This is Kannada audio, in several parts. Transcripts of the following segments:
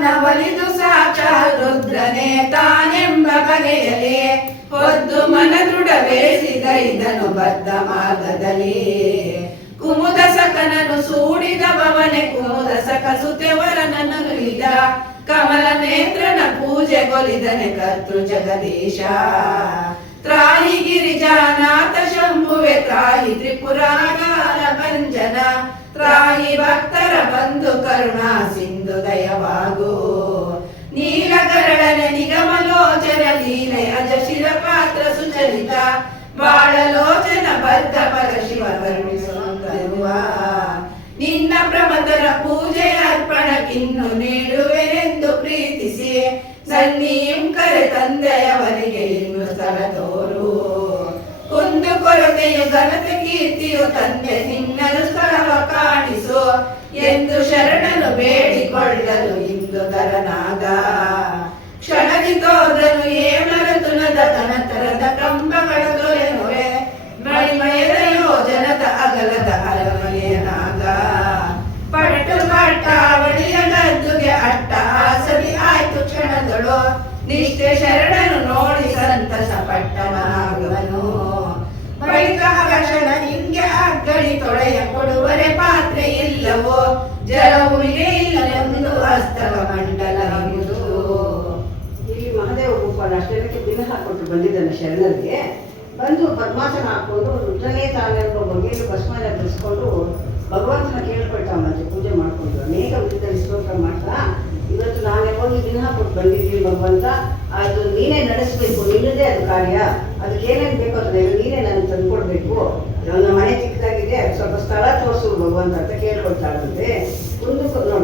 ಮನವಲಿದು ಸಾಕ್ಷಾತ್ ರುದ್ರನೇ ತಾನೆಂಬ ಬಗೆಯಲಿ ಹೊದ್ದು ಮನ ದೃಢವೆಸಿದ ಇದನು ಬದ್ಧ ಮಾರ್ಗದಲ್ಲಿ ಕುಮುದ ಸಕನನು ಸೂಡಿದ ಭವನೆ ಕುಮುದ ಸಕ ಸುತೆವರನನ್ನು ಇದ ಕಮಲ ನೇತ್ರನ ಪೂಜೆಗೊಲಿದನೆ ಕರ್ತೃ ಜಗದೀಶ ತ್ರಾಹಿ ಗಿರಿಜಾನಾಥ ಶಂಭುವೆ ತ್ರಾಹಿ ತ್ರಿಪುರಾಗಾರ ಭಂಜನ ತ್ರಾಹಿ ಭಕ್ತರ ಬಂಧು ಕರುಣಾ ಸಿಂಧು ದಯವಾಗು ನೀಲಗರಳನೆ ನಿಗಮಲೋಚನ ಲೀಲೆ ಅಜ ಶಿರ ಪಾತ್ರ ಸುಚರಿತ ಬಾಳಲೋಚನ ಬದ್ಧ ಪರ ಶಿವ ಕರುಣಿಸುವ ನಿನ್ನ ಪ್ರಮದರ ಪೂಜೆ ಅರ್ಪಣಕ್ಕಿನ್ನು ನೀಡುವೆನೆಂದು ಪ್ರೀತಿಸಿ ಸನ್ನಿಯಂ ಕರೆ ತಂದೆಯವರಿಗೆ ಇನ್ನು ಸ್ಥಳ ತೋರು ಕುಂದು ಕೊರತೆಯು ಘನತೆ ಕೀರ್ತಿಯು ತಂದೆ ನಿನ್ನನು ಸ್ಥಳವ ಕಾಣಿಸು ಎಂದು ಶರಣನು ಬೇಡಿಕೊಳ್ಳಲು ಇಂದು ತರನಾದ ಕ್ಷಣದಿ ತೋದನು ಏಮರತುನದ ಕನತರದ ಕಂಬಗಳ ದೊರೆನುವೆ ಮಣಿಮಯದ ಯೋಜನದ ಅಗಲದ ಅರಮನೆಯನಾಗ ಪಟ್ಟು ಪಟ್ಟಾವಳಿಯ ಗದ್ದುಗೆ ಅಟ್ಟ ಆಸರಿ ಆಯ್ತು ಕ್ಷಣದಳು ನಿಷ್ಠೆ ಶರಣನು ನೋಡಿ ಸಂತಸ ಪಟ್ಟನಾಗುವನು ಬಳಿಕ ಕ್ಷಣ ನಿಂಗೆ ಅಗ್ಗಡಿ ತೊಳೆಯ ಕೊಡುವರೆ ಪಾತ್ರೆ ಇಲ್ಲವೋ ಜಲವುಗೆ ಇಲ್ಲವೆಂದು ಹಸ್ತವ ಮಂಡಲವಿದು. ಇಲ್ಲಿ ಮಹಾದೇವ ಗೋಪಾಲ ಅಷ್ಟೇನಕ್ಕೆ ಬಿಲ್ ಹಾಕೊಟ್ಟು ಬಂದಿದ್ದಾನೆ ಶರಣರಿಗೆ. ಬಂದು ಪದ್ಮಾಸನ ಹಾಕೊಂಡು ರುದ್ರನೇ ತಾನೆಂಬ ಬಗೆಯಲ್ಲಿ ಭಸ್ಮನ ಧರಿಸ್ಕೊಂಡು ಭಗವಂತನ ಕೇಳ್ಕೊಳ್ತಾವಂತೆ ಪೂಜೆ ಮಾಡ್ಕೊಂಡು ಅನೇಕ ವಿಧದಲ್ಲಿ ಸ್ತೋತ್ರ ಮಾಡ್ತಾ ಇವತ್ತು ನಾನೇ ಹೋಗಿ ದಿನ ಹಾಕೊಟ್ಟು ಬಂದಿದ್ದೀನಿ ಭಗವಂತ, ಅದು ನೀನೇ ನಡೆಸಬೇಕು, ನಿನ್ನದೇ ಅದು ಕಾರ್ಯ, ಅದಕ್ಕೆ ಏನೇನು ಬೇಕೋ ಅದನ್ನೆಲ್ಲ ನೀನೇ ನನಗೆ ತಂದುಕೊಡ್ಬೇಕು, ನನ್ನ ಮನೆ ಚಿಕ್ಕದಾಗಿದೆ ಅದು ಸ್ವಲ್ಪ ಸ್ಥಳ ತೋರಿಸು ಭಗವಂತ ಅಂತ ಕೇಳ್ಕೊಳ್ತಾಳಂತೆ.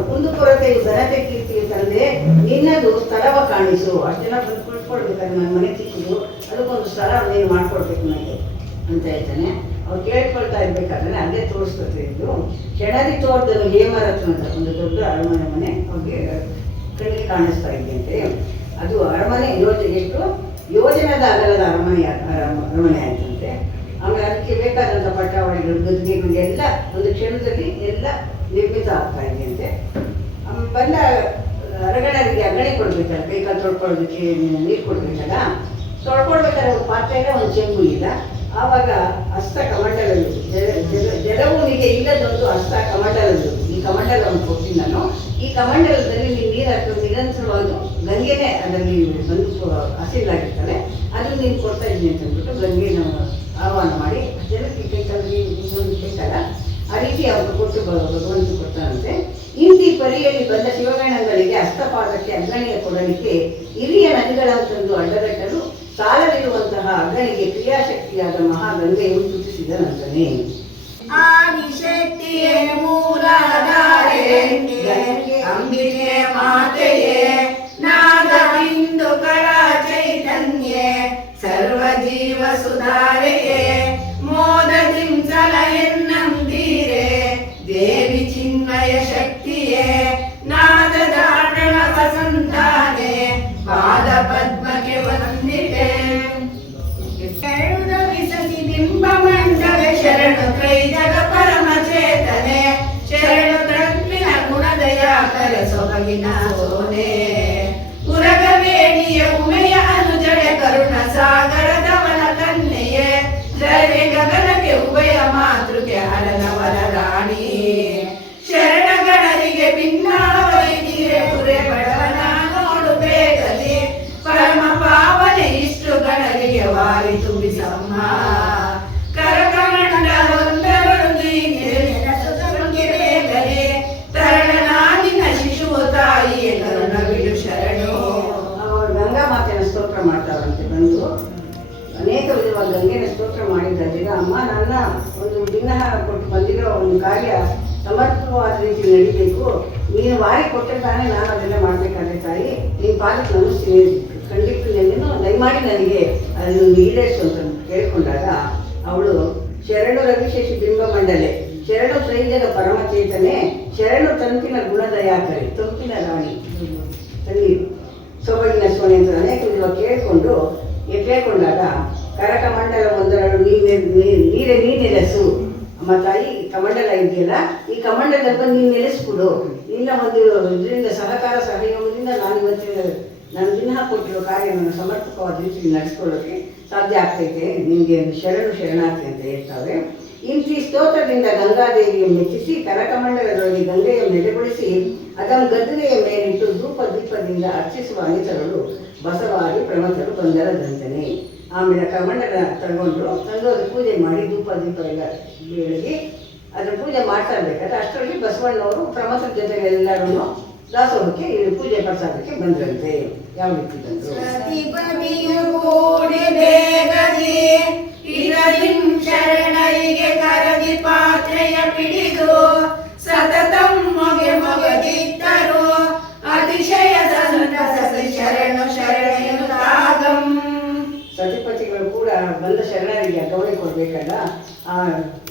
ಕುಂದು ಕೊರತೆಯು ಘನತೆ ಕೀರ್ತಿಯು ತಂದೆ ನಿನ್ನದು ಸ್ಥಳವ ಕಾಣಿಸು, ಅಷ್ಟು ಜನ ಬಂದು ಕುಳಿತುಕೊಳ್ಬೇಕಾದ್ರೆ ನನ್ನ ಮನೆ ಚಿಕ್ಕದು, ಅದಕ್ಕೊಂದು ಸ್ಥಳ ನೀನು ಮಾಡ್ಕೊಡ್ಬೇಕು ನನಗೆ ಅಂತ ಹೇಳ್ತಾನೆ. ಅವ್ರು ಕೇಳ್ಕೊಳ್ತಾ ಇರ್ಬೇಕಾದ್ರೆ ಅಲ್ಲೇ ತೋರಿಸ್ತದೆ ಇದ್ದು ಕೆಳದಿ ತೋರ್ದನು ಹೇಮರತ್ನದ ಒಂದು ದೊಡ್ಡ ಅರಮನೆ ಮನೆ ಅವ್ರಿಗೆ ಕಣ್ಣಿಗೆ ಕಾಣಿಸ್ತಾ ಇದೆಯಂತೆ. ಅದು ಅರಮನೆ ಎಷ್ಟು ಯೋಜನದ ಅಗಲದ ಅರಮನೆ ಆಯ್ತಂತೆ. ಆಮೇಲೆ ಅದಕ್ಕೆ ಬೇಕಾದಂಥ ಪಟ್ಟಾವಳಿಗಳು ಗದ್ದಿಗೆಗಳು ಎಲ್ಲ ಒಂದು ಕ್ಷಣದಲ್ಲಿ ಎಲ್ಲ ನಿರ್ಮಿತ ಆಗ್ತಾ ಇದೆಯಂತೆ. ಬಂದ ಅರಗಣರಿಗೆ ಅಗಣಿ ಕೊಡ್ಬೇಕಲ್ಲ, ಕೈಕಾಲು ತೊಳ್ಕೊಳ್ಳೋದಕ್ಕೆ ನೀರು ಕೊಡ್ಬೇಕಲ್ಲ, ತೊಳ್ಕೊಳ್ಬೇಕಾದ್ರೆ ಒಂದು ಪಾತ್ರೆಗೆ ಒಂದು ಚೆಂಬು ಇಲ್ಲ. ಆವಾಗ ಹಸ್ತ ಕಮಂಡಲದ್ದು ಜಲವೂನಿಗೆ ಇಲ್ಲದೊಂದು ಹಸ್ತ ಕಮಂಡಲದ್ದು, ಈ ಕಮಂಡಲವನ್ನು ಕೊಡ್ತೀನಿ ನಾನು, ಈ ಕಮಂಡಲದಲ್ಲಿ ನೀನು ನೀರು ಹಾಕೋದು ನಿರಂತರವಾಗಿ ಗಂಗೆನೇ ಅದರಲ್ಲಿ ಬಂದು ಹಸಿರಾಗಿರ್ತಾನೆ, ಅದು ನೀನು ಕೊಡ್ತಾ ಇದ್ದೀನಿ ಅಂತ ಅಂದ್ಬಿಟ್ಟು ಗಂಗೆನ ಆಹ್ವಾನ ಮಾಡಿ ಜನಕ್ಕೆ ಕೈಕಾಲಿಗೆ ಇನ್ನೊಂದು ಬೇಕಲ್ಲ ಆ ರೀತಿ ಅವರು ಕೊಟ್ಟು ಭಗವಂತ ಕೊಡ್ತಾನಂತೆ. ಇಂದಿ ಪರಿಯಲ್ಲಿ ಬಂದ ಶಿವಗಣಗಳಿಗೆ ಹಸ್ತಪಾದಕ್ಕೆ ಅಗ್ರಣಿಯ ಕೊಡಲಿಕ್ಕೆ ಹಿರಿಯ ನದಿಗಳಂತಂದು ಅಡ್ಡಗಟ್ಟಲು ಸಾಲವಿರುವಂತಹ ಅಗ್ರಣಿಗೆ ಕ್ರಿಯಾಶಕ್ತಿಯಾದ ಮಹಾಗಂಗೆಯನ್ನು ಸೂಚಿಸಿದನಂತನೇ. ಆದಿಶಕ್ತಿಯೇ ಮೂಲಾಧಾರೆ ಅಂಬಿಕೆ ಮಾತೆಯೇ ನಾದ ಬಿಂದು ಕಳಾ ಚೈತನ್ಯೇ ಸರ್ವಜೀವ ಸುಧಾರೆಯೇ ಮೋದದಿಂ ಚಲ ಎನ್ನಂಬೀರೆ ದೇವಿ ಚಿನ್ಮಯ ಶಕ್ತಿಯೇ ನಾದದಾಟಣ ಸಂತಾನೆ ಪಾದ ಪದ್ಮಕ್ಕೆ ವಂದಿತೆ ಶರಣುದ ವಿಸಸಿ ಬಿಂಬ ಮಂಡವೆ ಶರಣು ಕೈದಗ ಪರಮ ಚೇತನೆ ಶರಣು ತೃಪ್ತಿನ ಗುಣದಯಾಕರ ಸೊಬಗಿನ ಸೋನೆ ಉರಗವೇಣಿಯ ಉಮೆಯ ಅನುಜಡೆ ಕರುಣ ಸಾಗರದವನ ಕನ್ನೆಯೇ ಧರೆ ಗಗನಕ್ಕೆ ಉಭಯ ಮಾತೃಕೆ ಹರನವರ ರಾಣಿ ಶರಣಗಣರಿಗೆ ಭಿನ್ನಾವೈದಿರೆ ಪುರೆ ಬಡವನ ನೋಡು ಬೇಗಲಿ ಪರಮ ಪಾವನೆ ಇಷ್ಟು ಗಣರಿಗೆ ವಾರಿ ತುಂಬಿಸಮ್ಮ ಕರಕಮಂಡ ಹೊಂದಗಳು ನೀನೆನಸುಗೆ ಬೇಗಲಿ ತರಣನಾದಿನ ಶಿಶುವು ತಾಯಿಯೇ ಕರುಣ ಬಿಡು ಶರಣು. ಅವರು ಗಂಗಾ ಮಾತೆಯ ಸ್ತೋತ್ರ ಮಾಡ್ತಾರಂತೆ. ಬಂದು ಅನೇಕ ವಿಧವಾದ ಗಂಗೆನ ಸ್ತೋತ್ರ ಮಾಡಿದ್ದಾಗ ಅಮ್ಮ ನನ್ನ ಒಂದು ದಿನ ಕೊಟ್ಟು ಬಂದಿರೋ ಒಂದು ಕಾರ್ಯ ಸಮರ್ಪಕವಾದ ರೀತಿ ನಡೀಬೇಕು, ನೀನು ವಾರಿ ಕೊಟ್ಟರೆ ತಾನೇ ನಾನು ಅದೆಲ್ಲ ಮಾಡಬೇಕಾದ್ರೆ ತಾಯಿ ನೀನು ಪಾದಕ್ಕೆ ನಮಿಸ್ತೀನಿ, ಖಂಡಿತ ನೆನ್ನೇನು ದಯಮಾಡಿ ನನಗೆ ಅದನ್ನು ಈಡೇರಿಸು ಅಂತ ಕೇಳ್ಕೊಂಡಾಗ ಅವಳು ಶರಣು ರವಿಶೇಷಿ ಬಿಂಬ ಮಂಡಲೆ ಶರಣು ಸೈನ್ಯದ ಪರಮಚೇತನೆ ಶರಣು ತಂಪಿನ ಗುಣದಯಾಕರೆ ತಂಪಿನ ರಾಣಿ ತಣ್ಣೀರು ಸೊಬಗಿನ ಸೋನೆ ಅಂತ ಅನೇಕ ವಿಧವ ಕೇಳ್ಕೊಂಡಾಗ ಕರಕಮಂಡಲ ಒಂದರಳು ನೀರೆ ನೀನೆಲಸು ಅಮ್ಮ ತಾಯಿ ಕಮಂಡಲ ಇದೆಯಲ್ಲ, ಈ ಕಮಂಡಲ ಬಂದು ನೀನು ನೆಲೆಸ್ಬಿಡು. ನಿನ್ನ ಒಂದು ಇದರಿಂದ ಸಹಕಾರ ಸಹಯೋಗದಿಂದ ನಾನು ಇವತ್ತು ನಾನು ದಿನ ಕೊಟ್ಟಿರೋ ಕಾರ್ಯವನ್ನು ಸಮರ್ಪಕವಾದ ರೀತಿಯಲ್ಲಿ ನಡೆಸ್ಕೊಳ್ಳೋಕ್ಕೆ ಸಾಧ್ಯ ಆಗ್ತೈತೆ. ನಿಮಗೆ ಶರಣಾರ್ಥಿ ಅಂತ ಹೇಳ್ತಾವೆ. ಇಂತಿ ಸ್ತೋತ್ರದಿಂದ ಗಂಗಾದೇವಿಯನ್ನು ಮೆಚ್ಚಿಸಿ ಕರಕಮಂಡಲದೊಳಗೆ ಗಂಗೆಯನ್ನು ನೆಲೆಗೊಳಿಸಿ ಅದನ್ನು ಗದ್ದುಗೆಯ ಮೇಲಿಟ್ಟು ಧೂಪ ದೀಪದಿಂದ ಅರ್ಚಿಸುವ ಅನಿತರಳು ಬಸವಾದಿ ಪ್ರಮಥರು ಬಂದರದಂತನೇ. ಆಮೇಲೆ ಕಮಂಡಲ ತಂದು ಅದು ಪೂಜೆ ಮಾಡಿ ಧೂಪ ದೀಪ ಎಲ್ಲ ಬೆಳಗಿ ಅದರ ಪೂಜೆ ಮಾಡ್ತಾ ಇರ್ಬೇಕಾದ್ರೆ ಅಷ್ಟರಲ್ಲಿ ಬಸವಣ್ಣವರು ಪ್ರಮಥರ ಜೊತೆಗೆ ಎಲ್ಲರೂ ದಾಸೋಹಕ್ಕೆ ಪೂಜೆ ಪ್ರಸಾದಕ್ಕೆ ಬಂದ್ರಂತೆ. ಯಾವ ರೀತಿ ಬಂದರು? ಶರಣರಿಗೆ ಕರದಿ ಪಾತ್ರೆಯ ಪಿಡಿದು ಸತತಂ ಮೊಗದಿದ್ದರು ಅತಿಶಯದ ಶರಣು ಶರಣೆಯುತ್ತಾಗಂ. ಸತಿಪತಿಗಳು ಕೂಡ ಬಂದ ಶರಣರಿಗೆ ಗೌರವ ಕೊಡಬೇಕಲ್ಲ. ಆ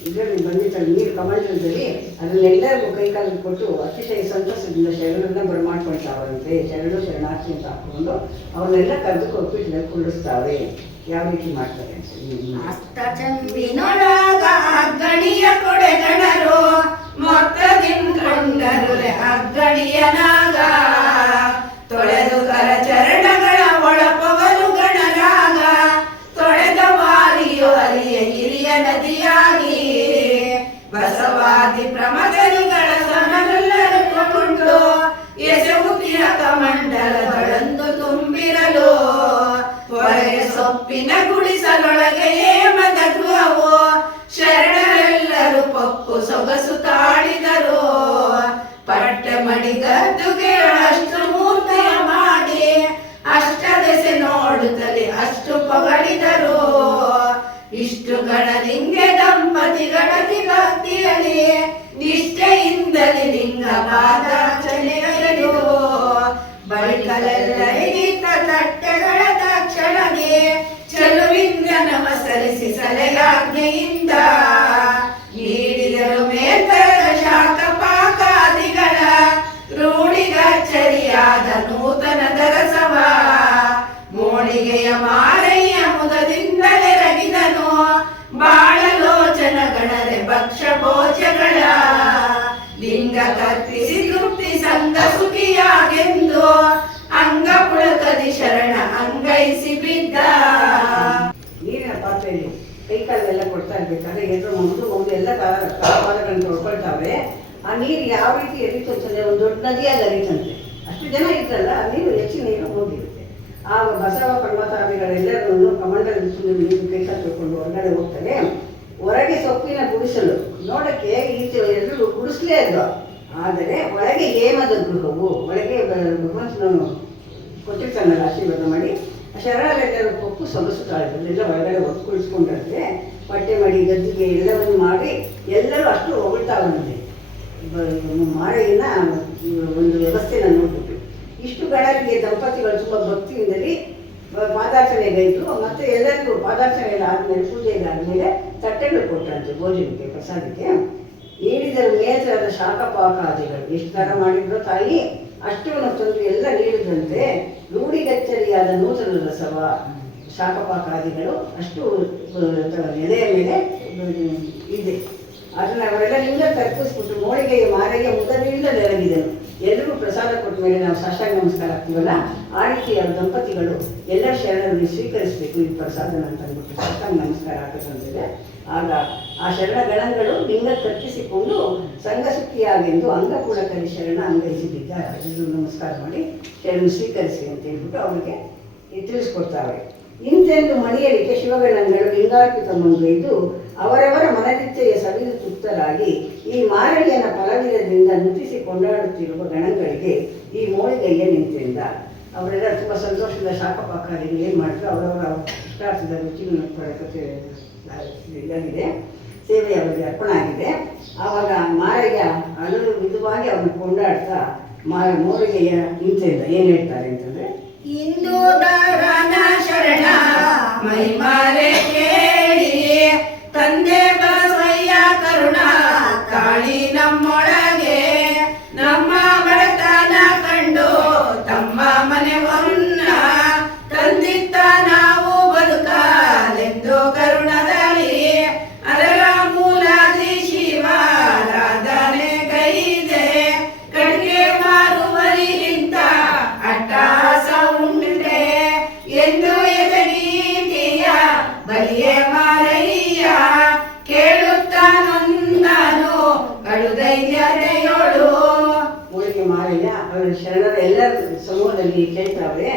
ಇದರಲ್ಲಿ ಬಂದಿದ್ದ ನೀರು ಕಮಂಡಲದಲ್ಲಿ ಅದನ್ನೆಲ್ಲರಿಗೂ ಕೈಕಾಲಿಗೆ ಕೊಟ್ಟು ಅತಿಶಯ ಸಂತಸದಿಂದ ಶರಣರನ್ನ ಬರಮಾಡ್ಕೊಳ್ತಾವಂತೆ. ಶರಣು ಶರಣಾರ್ಥಿ ಅಂತ ಹಾಕೊಂಡು ಅವನ್ನೆಲ್ಲ ಕರೆದು ಕೊಪ್ಪಿಟ್ಟು ಕುಂಡಿಸ್ತಾವೆ. ಯಾವ ರೀತಿ ಮಾಡ್ತಾರೆ? ಅಷ್ಟಚಂಬಿನೊಳಗ ಅಗ್ಗಣಿಯ ಕೊಡೆಗಣರು ಮೊತ್ತದಿಂಕೊಂಡರು ಅಗ್ಗಣಿಯನಾಗ ತೊಳೆದು ಕರಚರಣಗಳ ಒಳಪೊಗಲು ಗಣರಾಗ ತೊಳೆದ ವಾರಿಯು ಹರಿಯ ಹಿರಿಯ ನದಿಯಾಗಿ ಬಸವಾದಿ ಪ್ರಮದರಿಗಳ ಸಮರೆಲ್ಲರೂ ಕೊಂಡು ಎಸೆಗುತ್ತಿನ ಕಮಂಡಲಗಳಂದು ತುಂಬಿರಲು ಹೊರಗೆ ಸೊಪ್ಪಿನ ಗುಡಿಸಲೊಳಗೆ ಏಮದ ಗೃಹವು ಶರಣರೆಲ್ಲರೂ ಪಪ್ಪು ಸೊಗಸು ತಾಳಿದರು. ಪಟ್ಟೆ ಮಡಿಗದ್ದುಗೆ ಅಷ್ಟು ಮೂರ್ತಿಯ ಮಾಡಿ ಅಷ್ಟದೆಸೆ ನೋಡುತ್ತಲೇ ಅಷ್ಟು ಪಗಳಿದರು. ಇಷ್ಟು ಗಣಲಿಂಗ ದಂಪತಿಗಳತಿ ಭಕ್ತಿಯಲ್ಲಿ ನಿಷ್ಠೆಯಿಂದಲೇ ಲಿಂಗ ಪಾದಾರ್ಚನೆಗೈದು ಬಳಿಕಲೆಲ್ಲರಿಗಿದ್ದ ತಟ್ಟೆಗಳ ತಕ್ಷಣಗೆ ಚೆಲುವಿಂದ ನಮಸ್ಕರಿಸಿ ಸಲಗಾಜ್ಞೆಯಿಂದ ನೀಡಿದರು ಮೇಲ್ತರದ ಶಾಖ ಪಾಕಾದಿಗಳ ರೂಢಿಗಚ್ಚರಿಯಾದ ನೂತನ ದರಸವ. ಮೋಳಿಗೆಯ ಮಾರಯ್ಯ ಮುದದಿಂದಲೇ ರಗಿದನು ಬಾಳಲೋಚನ ಗಣರೆ ಭಕ್ಷ ಭೋಜಗಳ ಲಿಂಗ ಕರ್ಪಿಸಿ ತೃಪ್ತಿ ಸಂಗ ಸುಖಿಯಾಗೆಂದು ಅಂಗ ಪುಳಕದಿ ಶರಣ ಅಂಗೈಸಿ ಬಿದ್ದ. ನೀರಿನ ಪಾತ್ರೆಯಲ್ಲಿ ಕೈಕಾಲೆಲ್ಲ ಕೊಡ್ತಾ ಇರ್ಬೇಕಾದ್ರೆ ಎಲ್ಲರೂ ಮಗು ಎಲ್ಲ ಕಾಲಗಳನ್ನು ತೊಳ್ಕೊಳ್ತಾವೆ. ಆ ನೀರು ಯಾವ ರೀತಿ ಎರಿತು ಅಂತಂದರೆ ಒಂದು ದೊಡ್ಡ ನದಿಯಾಗಿ ಹರಿತಂತೆ. ಅಷ್ಟು ಜನ ಇರ್ತಲ್ಲ, ಆ ನೀರು ಹೆಚ್ಚಿನ ನೀರು ಹೋಗಿರುತ್ತೆ. ಆ ಬಸವ ಪರ್ವತಾದಿಗಳೆಲ್ಲರೂ ಕಮಂಡಲ ನೀರು ಕೈಕಾಲು ತೊಳ್ಕೊಂಡು ಹೊರಗಡೆ ಹೋಗ್ತಾರೆ. ಹೊರಗೆ ಸೊಪ್ಪಿನ ಗುಡಿಸಲು ನೋಡಕ್ಕೆ ಈಚೆ ಎಲ್ಲರೂ ಗುಡಿಸಲೇ ಅದು. ಆದರೆ ಒಳಗೆ ಹೇಮದ ಗೃಹವು, ಒಳಗೆ ಭಗವಂತನನ್ನು ಕೊಟ್ಟಿರ್ತಾನಲ್ಲ ಆಶೀರ್ವಾದ ಮಾಡಿ ಶರಣರೆಲ್ಲರೂ ಕೊಪ್ಪು ಸೊಗಸು ತಾಳಿದ್ರು. ಎಲ್ಲ ಒಳಗಡೆ ಒತ್ಕೊಳಿಸ್ಕೊಂಡಿರುತ್ತೆ. ಬಟ್ಟೆ ಮಾಡಿ ಗದ್ದಿಗೆ ಎಲ್ಲವನ್ನು ಮಾಡಿ ಎಲ್ಲರೂ ಅಷ್ಟು ಹೊಗಳ್ತಾವಂತೆ. ಮಾರೆಯಿನ ಒಂದು ವ್ಯವಸ್ಥೆನ ನೋಡ್ಬಿಟ್ಟು ಇಷ್ಟು ಗಣರಿಗೆ ದಂಪತಿಗಳು ತುಂಬ ಭಕ್ತಿಯಿಂದಲೇ ಪಾದಾರ್ಚನೆಗೈತು. ಮತ್ತು ಎಲ್ಲರಿಗೂ ಪಾದಾರ್ಚನೆ ಎಲ್ಲ ಆದಮೇಲೆ ಪೂಜೆ ಎಲ್ಲ ಆದಮೇಲೆ ತಟ್ಟೆಗಳು ಕೊಟ್ಟಂತೆ ಭೋಜನಕ್ಕೆ ಪ್ರಸಾದಕ್ಕೆ. ನೀಡಿದರು ಮೇಲ್ತರದ ಶಾಖಪಾಕಾದಿಗಳು ಎಷ್ಟು ಥರ ಮಾಡಿದ್ರು ತಾಯಿ ಅಷ್ಟವನ್ನು ತಂದು ಎಲ್ಲ ನೀಡಿದಂತೆ ರೂಢಿಗಚ್ಚರಿಯಾದ ನೂತನ ರಸವ ಶಾಖಪಾಕಾದಿಗಳು ಅಷ್ಟು ಎಲೆಯ ಮೇಲೆ ಇದೆ. ಅದನ್ನು ಅವರೆಲ್ಲ ಲಿಂಗ ಕರ್ಪಿಸ್ಬಿಟ್ಟು ಮೋಳಿಗೆಯ ಮಾರೆಯ ಮುದದಿಂದ ನೆರಗಿದನು. ಎಲ್ಲರಿಗೂ ಪ್ರಸಾದ ಕೊಟ್ಟ ಮೇಲೆ ನಾವು ಸಾಷ್ಟಾಂಗ ನಮಸ್ಕಾರ ಆಗ್ತೀವಲ್ಲ, ಆ ರೀತಿ ದಂಪತಿಗಳು ಎಲ್ಲ ಶರಣರನ್ನು ಸ್ವೀಕರಿಸಬೇಕು ಈ ಪ್ರಸಾದನ ಅಂತ ಅಂದ್ಬಿಟ್ಟು ಸಾಷ್ಟಾಂಗ ನಮಸ್ಕಾರ ಹಾಕಬೇಕಂತಿದೆ. ಆಗ ಆ ಶರಣ ಗಣಗಳು ಲಿಂಗ ಕರ್ಪಿಸಿಕೊಂಡು ಸಂಘಸುಖಿಯಾಗೆಂದು ಅಂಗಪೂರ್ಣಕರಿ ಶರಣ ಅಂಗೈಸಿ ಬಿದ್ದಾರೆ. ಎಲ್ಲರೂ ನಮಸ್ಕಾರ ಮಾಡಿ ಶರಣ ಸ್ವೀಕರಿಸಿ ಅಂತ ಹೇಳ್ಬಿಟ್ಟು ಅವರಿಗೆ ತಿಳಿಸ್ಕೊಡ್ತಾರೆ. ಇಂತೆಂದು ಮಣಿಯಲಿಕ್ಕೆ ಶಿವಗಣಗಳು ಲಿಂಗಾರ್ಪಿತ ಮುಂದೊಯ್ದು ಅವರವರ ಮನದಿಚ್ಚೆಯ ಸವಿದು ತೃಪ್ತರಾಗಿ ಈ ಮಾರಳಿಯನ ಫಲವಿರದಿಂದ ನುತಿಸಿ ಕೊಂಡಾಡುತ್ತಿರುವ ಗಣಗಳಿಗೆ ಈ ಮೋಳಿಗೆಯ ನಿಂತೆಂದ. ಅವರೆಲ್ಲ ತುಂಬ ಸಂತೋಷದ ಶಾಖಪಾಕಾದಿಗಳು ಏನು ಮಾಡಿದ್ರು ಅವರವರ ಇಷ್ಟಾರ್ಥದ ರುಚಿಯನ್ನು ಪಡೆದ ಇದಾಗಿದೆ, ಸೇವೆ ಅವರಿಗೆ ಅರ್ಪಣೆ ಆಗಿದೆ. ಆವಾಗ ಮಾರಯ್ಯ ಅಳು ವಿಧವಾಗಿ ಅವ್ರನ್ನ ಕೊಂಡಾಡ್ತಾ ಮೋಳಿಗೆಯ ನಿಂತೆಂದ ಏನು ಹೇಳ್ತಾರೆ ಅಂತಂದರೆ, ಇಂದು ಶರಣ ಮೈಮಾರೆ ಕೇಳಿ ತಂದೆ ಬಸವಯ್ಯ ಕರುಣ ಕಾಳಿ ನಮ್ಮೊಳಗೆ ನಮ್ಮ ಬಡತನ ಕಂಡು ತಮ್ಮ ಮನೆವನ್ನ ತಂದಿತ್ತ ನಾವು ಬದುಕಲೆಂದು ಕರುಣದಲ್ಲಿ ಅದರ ಮೂಲಾಧೀಶ ಸಂದರ್ಭದಲ್ಲಿ ಕೇಳ್ತಾವ್ರೆ.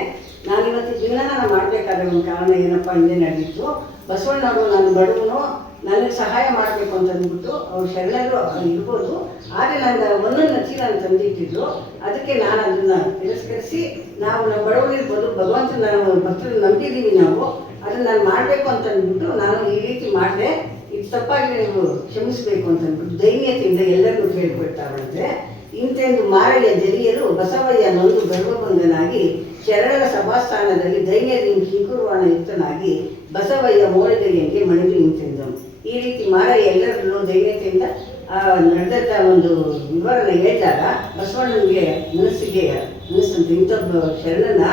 ನಾನು ಇವತ್ತು ಜೀವನ ಮಾಡಬೇಕಾದ್ರೆ ಒಂದು ಕಾರಣ ಏನಪ್ಪ ಹಿಂದೆ ನಡೆದಿತ್ತು. ಬಸವಣ್ಣವರು ನಾನು ಬಡವನು, ನನಗೆ ಸಹಾಯ ಮಾಡಬೇಕು ಅಂತ ಅಂದ್ಬಿಟ್ಟು ಅವ್ರು ಶರಣರು ಇರ್ಬೋದು, ಆದರೆ ನನ್ನ ಒಂದೊಂದು ಚೀಲ ತಂದಿಟ್ಟಿದ್ರು. ಅದಕ್ಕೆ ನಾನು ಅದನ್ನು ತಿರಸ್ಕರಿಸಿ, ನಾವು ನಮ್ಮ ಬಡವನಿರ್ಬೋದು, ಭಗವಂತನ ನಾವು ಭಕ್ತರು ನಂಬಿದ್ದೀವಿ, ನಾವು ಅದನ್ನು ನಾನು ಮಾಡಬೇಕು ಅಂತ ಅಂದ್ಬಿಟ್ಟು ನಾನು ಈ ರೀತಿ ಮಾಡಿದೆ, ಇದು ತಪ್ಪಾಗಿ ನೀವು ಕ್ಷಮಿಸಬೇಕು ಅಂತ ಅಂದ್ಬಿಟ್ಟು ದೈನ್ಯತೆಯಿಂದ ಎಲ್ಲರಿಗೂ ಕೇಳ್ಕೊಳ್ತಾವಂತೆ. ಇಂತೆಂದು ಮಾರಯ್ಯ ಜರಿಯಲು ಬಸವಯ್ಯ ನೊಂದು ಗರ್ವಭಂಗನಾಗಿ ಶರಣರ ಸಭಾಸ್ಥಾನದಲ್ಲಿ ದೈನ್ಯದಿಂದ ಕಿಂಕುರ್ವಾಣ ಯುಕ್ತನಾಗಿ ಬಸವಯ್ಯ ಮೋರಗೈಯಂಗೆ ಮಣಿದು ನಿಂತೆಂದನು. ಈ ರೀತಿ ಮಾರಯ್ಯ ಎಲ್ಲರಲ್ಲೂ ದೈನ್ಯತೆಯಿಂದ ನಡೆದ ಒಂದು ವಿವರಣೆ ಹೇಳಿದಾಗ ಬಸವಣ್ಣನಿಗೆ ಮನಸ್ಸಿಗೆ ಅನಿಸ್ತಂತೆ, ಇಂಥೊಬ್ಬ ಶರಣನ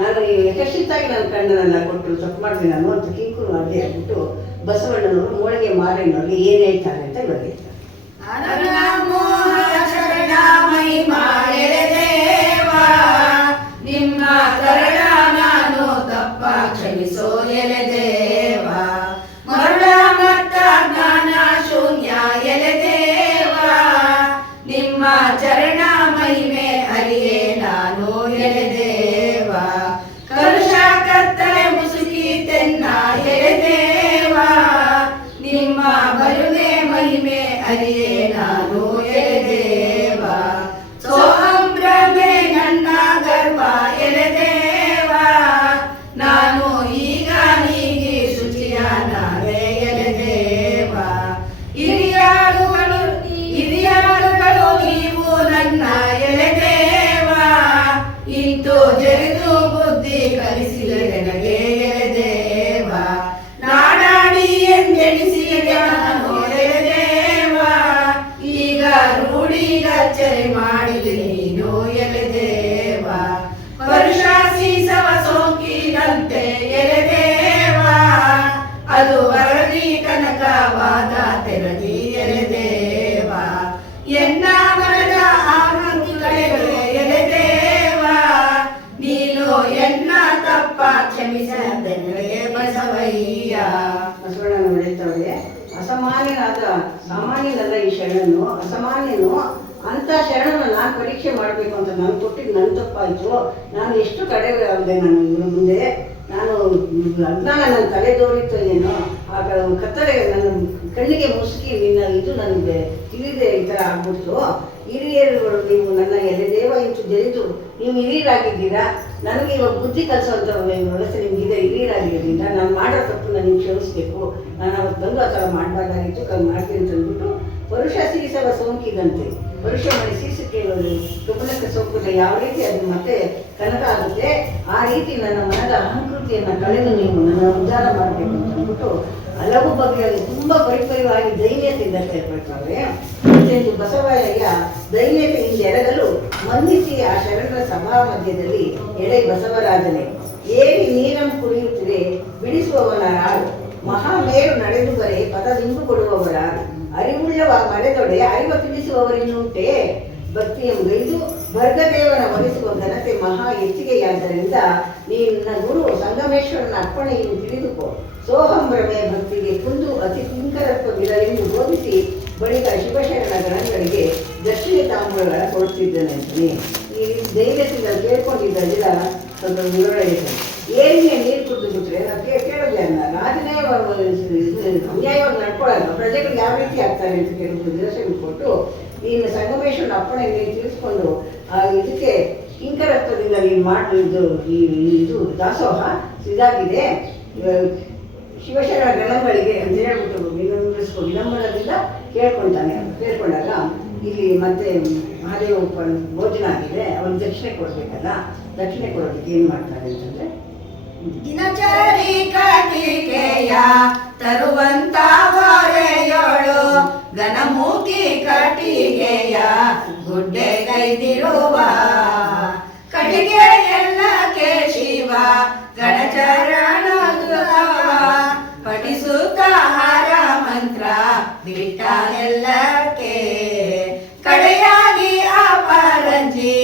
ನಾನು ಯಶಸ್ವಿತಾಗಿ ನನ್ನ ಕಣ್ಣನ್ನೆಲ್ಲ ಕೊಟ್ಟರು, ತಪ್ಪು ಮಾಡಿದೆ ನಾನು ಅಂತ ಕಿಂಕುರವಾಗಿ ಆಗ್ಬಿಟ್ಟು ಬಸವಣ್ಣನವರು ಮೋಳಿಗೆ ಮಾರಯ್ಯನವ್ರಿಗೆ ಏನು ಹೇಳ್ತಾರೆ ಅಂತ ಇವಾಗ ಹೇಳ್ತಾರೆ. ನಿಮ್ಮ ಕರಣ ನಾನು ತಪ್ಪ ಕ್ಷಮಿಸೋ ಎಲೆದೇವ, ಮರಣ ಮತ್ತ ಜ್ಞಾನ ಶೂನ್ಯ ಎಲೆದೇವ, ನಿಮ್ಮ ಚರಣ ಮಹಿಮೆ ಅರಿಯೇ ನಾನು ಎಲೆದೇವ, ಕಲುಷ ಕತ್ತಲೆ ಮುಸುಕಿ ತೆನ್ನ ಎಲೆದೇವ, ನಿಮ್ಮ ಬರುವೆ ಮಹಿಮೆ ಅರಿಯೇ ನಾನು ಎಲೆದೇವ, ಸೋಹಂ ಬ್ರಹ್ಮೆ ನನ್ನ ಗರ್ವ ಎಲೆದೇವ, ನಾನು ಈಗ ನೀಗಿ ಶುಚಿಯ ನಾವೇ ಎಲೆದೇವ, ಹಿರಿಯಾಳುಗಳು ನೀವು ನನ್ನ ಎಲೆದೇವ, ಇಂತು ಜರಿದು ಬುದ್ಧಿ ಕಲಿಸಿದ ನನಗೆ ಎಲೆದೇವ, ನಾಡಾಡಿ ಎಂದೆಣಿಸಿ ನಾನು ಎಲೆದೇವ, ಈಗ ರೂಢಿಗಚ್ಚರಿ ಮಾಡಿದ ನೀನು ಎಲೆದೇವ, ಪರುಷಾಸೀಸವ ಸೋಂಕಿದಂತೆ ಎಲೆದೇವ, ಅದು ವರದಿ ಕನಕವಾದ ತೆರದಿ ಎಲೆದೇವ, ಎನ್ನ ಮನದ ಆನಂದಿ ಕಳೆದು ಎಲೆದೇವ, ನೀನು ಎನ್ನ ತಪ್ಪ ಕ್ಷಮಿಸದೆನಗೆ ಬಸವಯ್ಯ. ಬಸವಣ್ಣನ ಬೆಳೀತಾವೆ. ಅಸಾಮಾನ್ಯನಾದ ಸಾಮಾನ್ಯನಲ್ಲ ಈ ಶರಣನು, ಅಸಾಮಾನ್ಯನು. ಅಂಥ ಶರಣನ ನಾನು ಪರೀಕ್ಷೆ ಮಾಡಬೇಕು ಅಂತ ನಾನು ಕೊಟ್ಟಿದ್ದು ನನ್ನ ತಪ್ಪಾಯಿತು. ನಾನು ಎಷ್ಟು ಕಡೆ ಆಗಿದೆ ನಾನು ಇವ್ರ ಮುಂದೆ, ನಾನು ಅಜ್ಞಾನ ನನ್ನ ತಲೆ ದೋರಿತ್ತು ಏನೋ, ಆಗ ಕತ್ತಲೆ ನನ್ನ ಕಣ್ಣಿಗೆ ಮುಸುಕಿ ನಿನ್ನ ಇದು ನನಗೆ ತಿಳಿದೆ ಈ ಥರ ಆಗ್ಬಿಡ್ತು. ಹಿರಿಯರುಗಳು ನೀವು ನನ್ನ ಎಲೆದೇವ ಇಂತು ಜರಿದು ನೀವು ಹಿರಿಯರಾಗಿದ್ದೀರಾ, ನನಗೆ ಇವಾಗ ಬುದ್ಧಿ ಕಲಿಸೋಂಥ ವ್ಯವಸ್ಥೆ ನಿಮಗಿದೆ. ಹಿರಿಯರಾಗಿರೋದ್ರಿಂದ ನಾನು ಮಾಡೋ ತಪ್ಪು ನನಗೆ ಕ್ಷಮಿಸಬೇಕು, ನಾನು ಅವತ್ತು ಬಂದು ಆ ಥರ ಮಾಡಬಾರ್ದಾಗಿತ್ತು, ಕಮ್ಮಿ ಮಾಡ್ತೀನಿ ಅಂತ ಅಂದ್ಬಿಟ್ಟು ಪರುಷ ಸೀಸವ ಸೋಂಕಿದಂತೆ, ಪರುಷ ಮನೆ ಸೀಸಕ್ಕೆ ಕಬ್ಬಣಕ್ಕೆ ಸೋಂಕಿದ್ರೆ ಯಾವ ರೀತಿ ಅದು ಮತ್ತೆ ಕನಕ ಆಗುತ್ತೆ, ಆ ರೀತಿ ನನ್ನ ಮನದ ಅಹಂಕೃತಿಯನ್ನು ಕಳೆದು ನೀವು ನನ್ನ ಉದ್ಧಾರ ಮಾಡಬೇಕು ಅಂತ ಅಂದ್ಬಿಟ್ಟು ಹಲವು ಬಗೆಯಾಗಿ ತುಂಬ ಪರಿಪರಿವಾಗಿ ದೈನ್ಯತೆಯಿಂದ ಕೇಳ್ಕೊಳ್ತಾರೆ. ಇಂತೆಂದು ಬಸವಯ್ಯ ದೈನ್ಯತೆಯಿಂದ ಎರಗಲು ಮಂದಿಸಿ ಆ ಶರಣರ ಸಭಾ ಮಧ್ಯದಲ್ಲಿ ಎಳೆ ಬಸವರಾಜನೇ, ಏರಿ ನೀರಂ ಕುಡಿಯುತ್ತಿರೆ ಬಿಡಿಸುವವನ ಯಾರು, ಮಹಾಮೇರು ನಡೆದು ಬರೆ ಪದದಿಂಬು ಕೊಡುವವರಾರು, ಅರಿವುಳ್ಳವ ಮರೆದೊಡೆ ಅರಿವ ತಿಳಿಸುವವರಿನ್ನುಂಟೆ, ಭಕ್ತಿಯಂಗೈದು ಭರ್ಗದೇವನ ಒಲಿಸುವ ಘನತೆ ಮಹಾ ಹೆಚ್ಚಿಗೆಯಾದ್ದರಿಂದ ನಿನ್ನ ಗುರು ಸಂಗಮೇಶ್ವರನ ಅಪ್ಪಣೆಯನ್ನು ತಿಳಿದುಕೋ, ಸೋಹಂಭ್ರಮೆ ಭಕ್ತಿಗೆ ಕುಂದು ಅತಿ ಕಿಂಕರತ್ವವಿರಲೆಂದು ಬೋಧಿಸಿ ಬಳಿಕ ಶಿವಶರಣ ಗಣಗಳಿಗೆ ದಕ್ಷಿಣ ತಾಂಬೂಲಗಳ ಕೊಡುತ್ತಿದ್ದನಂತಾನೆ. ಈ ಧೈರ್ಯದಿಂದ ಕೇಳ್ಕೊಂಡಿದ್ದೆಲ್ಲ ಸ್ವಲ್ಪ ವಿವರಣೆ. ಏನಿಗೆ ನೀರು ಕುಡಿದು ಬಿಟ್ರೆ ನಾವು ಕೇಳೋದೇ ಅಲ್ಲ, ರಾಜನೇ ಅನ್ಯಾಯವಾಗಿ ನಡ್ಕೊಳ್ಳಲ್ಲ, ಪ್ರಜೆಗಳು ಯಾವ ರೀತಿ ಆಗ್ತಾರೆ ಅಂತ ಕೇಳಿದ್ರು ದರ್ಶನ ಕೊಟ್ಟು ನೀನು ಸಂಗಮೇಶ್ವರನ ಅಪ್ಪಣೆ ನೀನು ತಿಳಿಸ್ಕೊಂಡು ಇದಕ್ಕೆ ಕಿಂಕರತ್ವದಿಂದ ನೀನು ಮಾಡಿದ್ದು ಇದು ದಾಸೋಹ ಇದಾಗಿದೆ, ಶಿವಶರಣ ಗಣಗಳಿಗೆ ಅಂತ ಹೇಳ್ಬಿಟ್ಟು ವಿನಂಬಿಸ್ಕೊಂಡು ವಿನಂಬನದಿಂದ ಕೇಳ್ಕೊಂಡಾಗ ಇಲ್ಲಿ ಮತ್ತೆ ಮಹಾದೇವ ಭೋಜನ ಆಗಿದೆ, ಅವ್ರಿಗೆ ದಕ್ಷಿಣೆ ಕೊಡಬೇಕಲ್ಲ, ದಕ್ಷಿಣೆ ಕೊಡೋದಕ್ಕೆ ಏನು ಮಾಡ್ತಾರೆ ಅಂತಂದರೆ ದಿನಚರಿ ಕಟಿಕೆಯ ತರುವಂತ ಹೊರೆಯೋಳು, ಘನಮೂಕಿ ಕಟಿಗೆಯ ಗುಡ್ಡೆ ಕೈದಿರುವ, ಕಟಿಗೆ ಎಲ್ಲ ಕೇಶಿವ ಗಣಚರಣ ಪಠಿಸುತ್ತ ಹಾರ ಮಂತ್ರ ಬಿಟ್ಟಾನೆಲ್ಲಕ್ಕೆ, ಕಡೆಯಾಗಿ ಅಪರಂಜಿ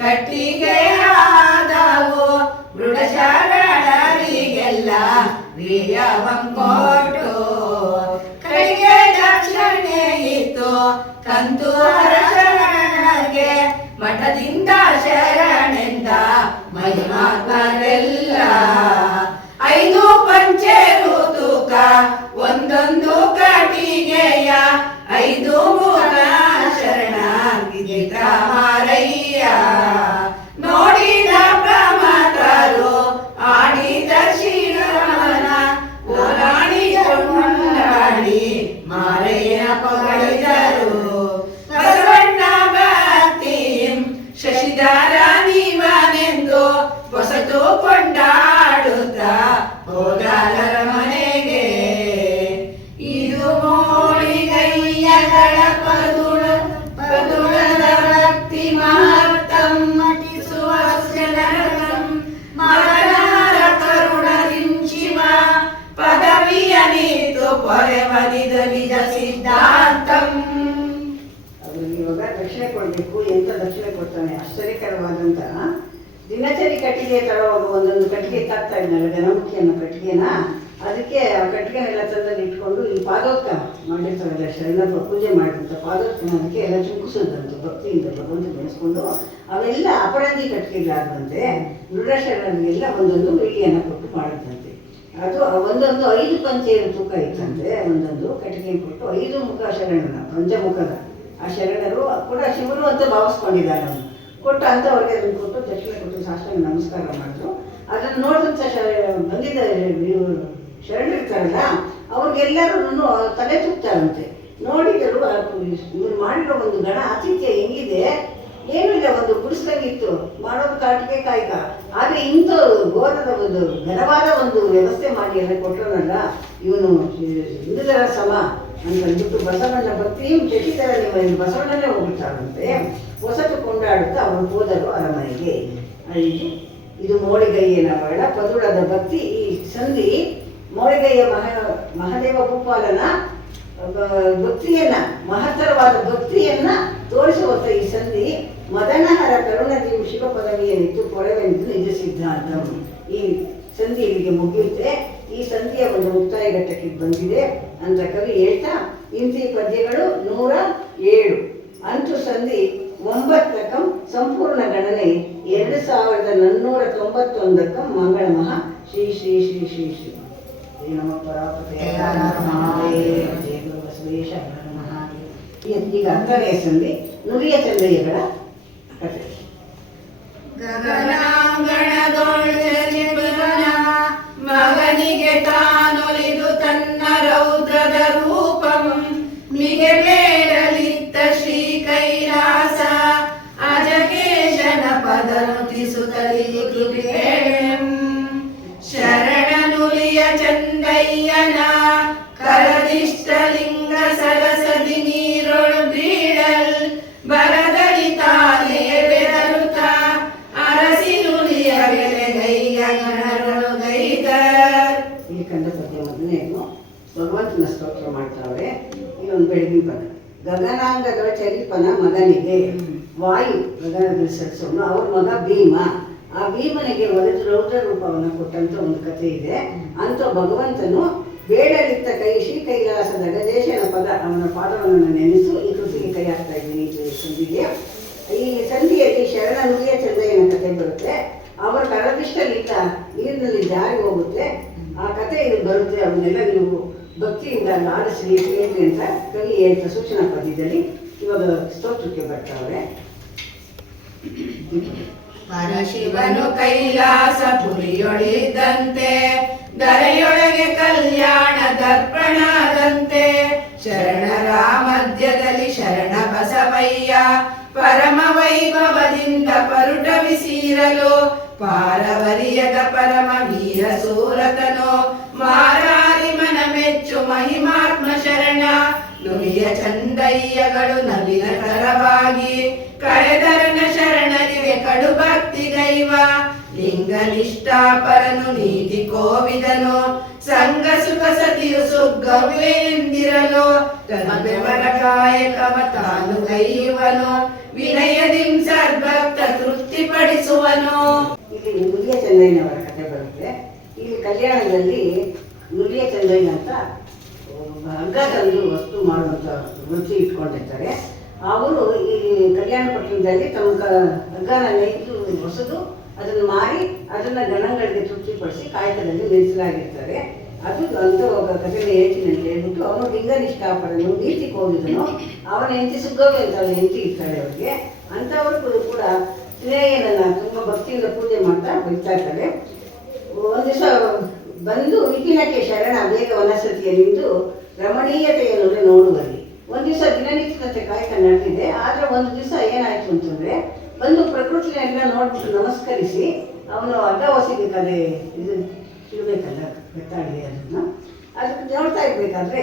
ಕಟ್ಟಿಗೆ ಆದವು, ಮೃಡಶರಣರಿಗೆಲ್ಲ ವೀರ್ಯವಂಕೋಟು, ಕಡೆಗೆ ದಕ್ಷಿಣೆ ಇತ್ತು ಕಂತು ಹರ ಶರಣಗೆ, ಮಠದಿಂದ ಶರಣೆಂದ ಮಹಿಮಾತ್ಮರೆಲ್ಲ 5 ಪಂಚೆರು ತೂಕ ಒಂದೊಂದು ಕಟಿಗೆಯ 5 ಮೂಲ ಶರಣಾಗಿದ್ದ ಮಾರಯ್ಯ ನೋಡಿದ ಪ್ರಮತರು ಆಡಿದ ಶಿರಮನ ಓಲಾಡಿ ಕೊಂಡಾಡಿ ಮಾರಯ್ಯನ ಪಗಳಿದರು ಬಸವಣ್ಣ ಭಕ್ತಿಂ ಶಶಿಧರ ನೀವನೆಂದು ಹೊಸತು ಕೊಂಡಾಡುತ್ತ ಹೋಗಾಲರ ಮನೆಗೆ ಇದು ಮೋಳಿಗಯ್ಯಗಳ ಪದುಳದ ಭಕ್ತಿ ಮಾರ್ತಂ ಮಟಿಸುವ ಜನರಂ ಮರನಾರ ಕರುಣದಿಂ ಶಿವ ಪದವಿಯ ನೀತು ಪೊರೆಮದಿದ ನಿಜ ಸಿದ್ಧಾಂತಂ. ಅವ್ರಿಗೆ ಇವಾಗ ದಕ್ಷಿಣೆ ಕೊಡಬೇಕು. ಎಂತ ದಕ್ಷಿಣೆ ಕೊಡ್ತಾನೆ? ಆಶ್ಚರ್ಯಕರವಾದಂತ ದಿನಚರಿ ಕಟ್ಟಿಗೆ ತಗೊಳ್ಳುವಾಗ ಒಂದೊಂದು ಕಟ್ಟಿಗೆ ತಾಕ್ತಾ ಇದ್ನಲ್ಲ, ಗಣಮುಖಿ ಅನ್ನೋ ಕಟ್ಟಿಗೆನ, ಅದಕ್ಕೆ ಆ ಕಟ್ಟಿಗೆನೆಲ್ಲ ತಂದಲ್ಲಿ ಇಟ್ಕೊಂಡು ಈ ಪಾದೋತ್ಕ ಮಾಡಿರ್ತಾರಲ್ಲ, ಶರಣಪ್ಪ ಪೂಜೆ ಮಾಡಿದಂಥ ಪಾದೋತ್ಕನ ಅದಕ್ಕೆ ಎಲ್ಲ ಚುಂಕಿಸೋದಂತ ಭಕ್ತಿಯಿಂದ ಭಗವಂತ ಬೆಳೆಸ್ಕೊಂಡು ಅವೆಲ್ಲ ಅಪರಂಜಿ ಕಟ್ಟಿಗೆಗಳಾದಂತೆ ಮೃಡಶರಣರಿಗೆಲ್ಲ ಒಂದೊಂದು ವೀಡಿಯನ್ನು ಕೊಟ್ಟು ಮಾಡಿದಂತೆ. ಅದು ಒಂದೊಂದು 5 ಪಂಚೆಯರು ತೂಕ ಇತ್ತಂತೆ. ಒಂದೊಂದು ಕಟ್ಟಿಗೆ ಕೊಟ್ಟು 5 ಮುಖ ಶರಣನ, ಪಂಚಮುಖದ ಆ ಶರಣರು ಕೂಡ ಶಿವರು ಅಂತ ಭಾವಿಸ್ಕೊಂಡಿದ್ದಾರೆ. ಅವನು ಕೊಟ್ಟು ಅಂಥವ್ರಿಗೆ ಅದನ್ನು ಕೊಟ್ಟು ದಕ್ಷಿಣ ಕೊಟ್ಟು ಸಾಷ್ಟಾಂಗ ನಮಸ್ಕಾರ ಮಾಡಿದ್ರು. ಅದನ್ನು ನೋಡಿದಂಥ ಬಂದಿದ್ದ ಶರಣರಿರ್ತಾರಲ್ಲ ಅವ್ರಿಗೆಲ್ಲರೂ ತಲೆ ತುಕ್ತಾರಂತೆ. ನೋಡಿದರು ಇವ್ರು ಮಾಡಿರೋ ಒಂದು ಗಣ ಆತಿಥ್ಯ ಹೆಂಗಿದೆ, ಏನೂ ಇಲ್ಲ, ಒಂದು ಗುಡಿಸ್ಲಾಗಿತ್ತು, ಮಾಡೋದು ಕಾಟಿಗೆ ಕಾಯ್ಕ. ಆದರೆ ಇಂಥ ಘೋರದ ಒಂದು ಘನವಾದ ಒಂದು ವ್ಯವಸ್ಥೆ ಮಾಡಿ ಎಲ್ಲ ಕೊಟ್ಟರಲ್ಲ, ಇವನು ಹಿಂದೂದರ ಸಮ ಅಂತಂದ್ಬಿಟ್ಟು ಬಸವಣ್ಣ ಭಕ್ತಿ ಶಶಿಧರ ನೀವು ಬಸವಣ್ಣನೇ ಹೋಗ್ಬಿಡ್ತಾರಂತೆ. ಹೊಸತು ಕೊಂಡಾಡುತ್ತಾ ಅವರು ಹೋದರು ಅರಮನೆಗೆ. ಇದು ಮೋಳಿಗಯ್ಯನ ವರ್ಣ ಪದುಳದ ಭಕ್ತಿ. ಈ ಸಂಧಿ ಮೋಳಿಗಯ್ಯ ಮಹಾದೇವ ಭೂಪಾಲನ ಭಕ್ತಿಯನ್ನ, ಮಹತ್ತರವಾದ ಭಕ್ತಿಯನ್ನ ತೋರಿಸುವಂತ ಈ ಸಂಧಿ ಮದನಹರ ಕರುಣದಿ ಶಿವ ಪದವಿಯನ್ನಿತ್ತು ಪೊರೆವೆಂದು ನಿಜ ಸಿದ್ಧಾಂತ. ಈ ಸಂಧಿ ಇಲ್ಲಿಗೆ ಮುಗಿಯುತ್ತೆ. ಈ ಸಂಧಿಯ ಒಂದು ಮುಕ್ತಾಯ ಘಟ್ಟಕ್ಕೆ ಬಂದಿದೆ ಅಂತ ಕವಿ ಹೇಳ್ತಾ ಇಂತಿ ಪದ್ಯಗಳು 107. ಅಂಟು ಸಂಧಿ 9 ಸಂಪೂರ್ಣ ಗಣನೆ 2491 ಮಂಗಳ ಮಹಾ ಶ್ರೀ ಶ್ರೀ ಶ್ರೀ ಶ್ರೀ ಶ್ರೀ ಶ್ರೀ ನಮ ಪರಾಪತೆ ಜಯ ಗುರು ಬಸವೇಶ ಮಹಾದೇವ. ಈಗ 10ನೇ ಸಂಧಿ ನುಡಿಯ ಚಂದಯ್ಯಗಳ ಕಥೆ. ಮಗನಿಗೆ ತಾನೊಲಿದು ತನ್ನ ರೌದ್ರದ ರೂಪಂ ಮಿಗೆ ಬೇಡಲಿತ್ತ ಶ್ರೀ ಕೈಲಾಸ ಅಜಗೇಶನ ಪದನುತಿಸುತ್ತಲಿಯುತ್ತಿರುವೆಂ. ಶರಣನುಲಿಯ ಚಂದಯ್ಯನ ಕರದಿಷ್ಟಲಿಂಗ ಸರಸದಿ ನೀರೊಳು ಬೀಳಲ್ ಬರದಲಿ ತಾನೇ ಬೆದರುತ್ತ ಅರಸಿನುಲಿಯ ಬೆಲೆಗೈಯ ಗಣರೊಳು ಗೈದರ್. ಈ ಕಂಡ ಪದ್ಯ ಮೊದಲನೇನು ಭಗವಂತನ ಸ್ತೋತ್ರ ಮಾಡ್ತಾವ್ರೆ. ಇದೊಂದು ಬೆಳಗಿನ ಪದ. ಗಗನಾಂಗಗಳ ಚಲಿಪನ ಮಗನಿಗೆ ವಾಯು ಗಗನದಲ್ಲಿ ಸರಿಸೋನು, ಅವ್ರ ಮಗ ಭೀಮ. ಆ ಭೀಮನಿಗೆ ಒಲಿದು ರೌದ್ರ ರೂಪವನ್ನು ಕೊಟ್ಟಂತ ಒಂದು ಕಥೆ ಇದೆ. ಅಂತ ಭಗವಂತನು ಬೇಡಲಿತ್ತ ಶ್ರೀ ಕೈಲಾಸದ ಗಜೇಶನ ಪದ, ಅವನ ಪಾದವನ್ನು ನೆನೆಸು. ಈ ಕೃತಿಗೆ ಕೈ ಹಾಕ್ತಾ ಇದ್ದೀನಿ. ಈ ಸಂಧಿಗೆ, ಈ ಸಂಧಿಯಲ್ಲಿ ಶರಣ ನುಡಿಯ ಚಂದಯ್ಯನ ಕಥೆ ಬರುತ್ತೆ. ಅವರ ಕರದಿಷ್ಟಲಿಲ್ಲ ನೀರಿನಲ್ಲಿ ಜಾರಿ ಹೋಗುತ್ತೆ. ಆ ಕಥೆ ಇದು ಬರುತ್ತೆ. ಅವನ್ನೆಲ್ಲ ನೀವು ಭಕ್ತಿಯಿಂದ ಆಡಿಸಿ ಕೇಳಿ ಅಂತ ಕವಿ ಹೇಳ್ತ ಸೂಚನಾ ಪದ್ಯದಲ್ಲಿ ಇವಾಗ ಸ್ತೋತ್ರಕ್ಕೆ ಬರ್ತಾವ್ರೆ. ಪರಶಿವನು ಕೈಲಾಸ ಪುರಿಯೊಳಿದ್ದಂತೆ ದರೆಯೊಳಗೆ ಕಲ್ಯಾಣ ದರ್ಪಣದಂತೆ ಶರಣರ ಮಧ್ಯದಲ್ಲಿ ಶರಣ ಬಸವಯ್ಯ ಪರಮ ವೈಭವದಿಂದ ಪರುಟವಿಸೀರಲು ಪಾರವರಿಯದ ಪರಮ ವೀರ ಸೂರತನು ಮಾರಾರಿ ಮನ ಮೆಚ್ಚು ಮಹಿಮಾತ್ಮ ಶರಣ ನುಡಿಯ ಚಂದಯ್ಯಗಳು ನಲಿನ ಕರವಾಗಿ ಕಳೆದರನ ಶರಣರಿಗೆ ಕಡು ಭಕ್ತಿ ಗೈವ ಲಿಂಗ ನಿಷ್ಠಾಪರನು ನೀತಿ ಕೋವಿದನು ಸಂಘ ಸುಖ ಸತಿಯು ಸುಗ್ಗವೆಂದಿರಲು ತನ್ನೆವರ ಕಾಯಕವ ತಾನು ಗೈವನು ವಿನಯದಿಂ ಸರ್ಭಕ್ತ ತೃಪ್ತಿಪಡಿಸುವನು. ಇಲ್ಲಿ ನುಡಿಯ ಚಂದಯ್ಯನವರ ಕಥೆ ಬರುತ್ತೆ. ಇಲ್ಲಿ ಕಲ್ಯಾಣದಲ್ಲಿ ನುಡಿಯ ಚಂದಯ್ಯ ಅಂತ ಹಗ್ಗ ತಂದು ವಸ್ತು ಮಾಡುವಂಥ ವೃತ್ತಿ ಇಟ್ಕೊಂಡಿರ್ತಾರೆ. ಅವರು ಈ ಕಲ್ಯಾಣ ಪಟ್ಟಣದಲ್ಲಿ ತಮ್ಮ ಹಗ್ಗನ ನೇಯ್ದು ಹೊಸದು ಅದನ್ನು ಮಾರಿ ಅದನ್ನು ಗಣಗಳಿಗೆ ತೃಪ್ತಿಪಡಿಸಿ ಕಾಯಕದಲ್ಲಿ ನಿಲ್ಲಿಸಲಾಗಿರ್ತಾರೆ. ಅದು ಅಂತ ಒಬ್ಬ ಕಥೆನ ಹೇಳ್ತೀನಿ ಅಂತ ಹೇಳ್ಬಿಟ್ಟು ಅವನು ಲಿಂಗ ನಿಷ್ಠಾಪರನು ನೀತಿ ಹೋಗಿದನು. ಅವನ ಹೆಂಡತಿ ಸುಗ್ಗವಿ ಅಂತ ಅವನ ಹೆಂಡತಿ ಇರ್ತಾಳೆ ಅವ್ರಿಗೆ. ಅಂಥವ್ರಿಗೂ ಕೂಡ ಶ್ರೇಯನನ್ನು ತುಂಬ ಭಕ್ತಿಯಿಂದ ಪೂಜೆ ಮಾಡ್ತಾ ಬೈತಾ ಇರ್ತಾರೆ. ಒಂದು ದಿವಸ ಬಂದು ವಿಪಿನಕ್ಕೆ ಶರಣ ಬೇಗ ವನಸತಿಯಲ್ಲಿಂದು ರಮಣೀಯತೆಯನ್ನು ನೋಡುವಲ್ಲಿ. ಒಂದು ದಿವಸ ದಿನನಿತ್ಯದಂತೆ ಕಾಯಕ ನಡೆದಿದೆ. ಆದರೆ ಒಂದು ದಿವಸ ಏನಾಯಿತು ಅಂತಂದರೆ ಬಂದು ಪ್ರಕೃತಿನೆಲ್ಲ ನೋಡ್ಬಿಟ್ಟು ನಮಸ್ಕರಿಸಿ ಅವನು ಅಡ್ಡ ಹೊಸಿಬೇಕಾದ್ರೆ ಇದು ಇರಬೇಕಲ್ಲ ಬೆತ್ತಾಳಿಗೆ ಅದಕ್ಕೆ ನೋಡ್ತಾ ಇರ್ಬೇಕಾದ್ರೆ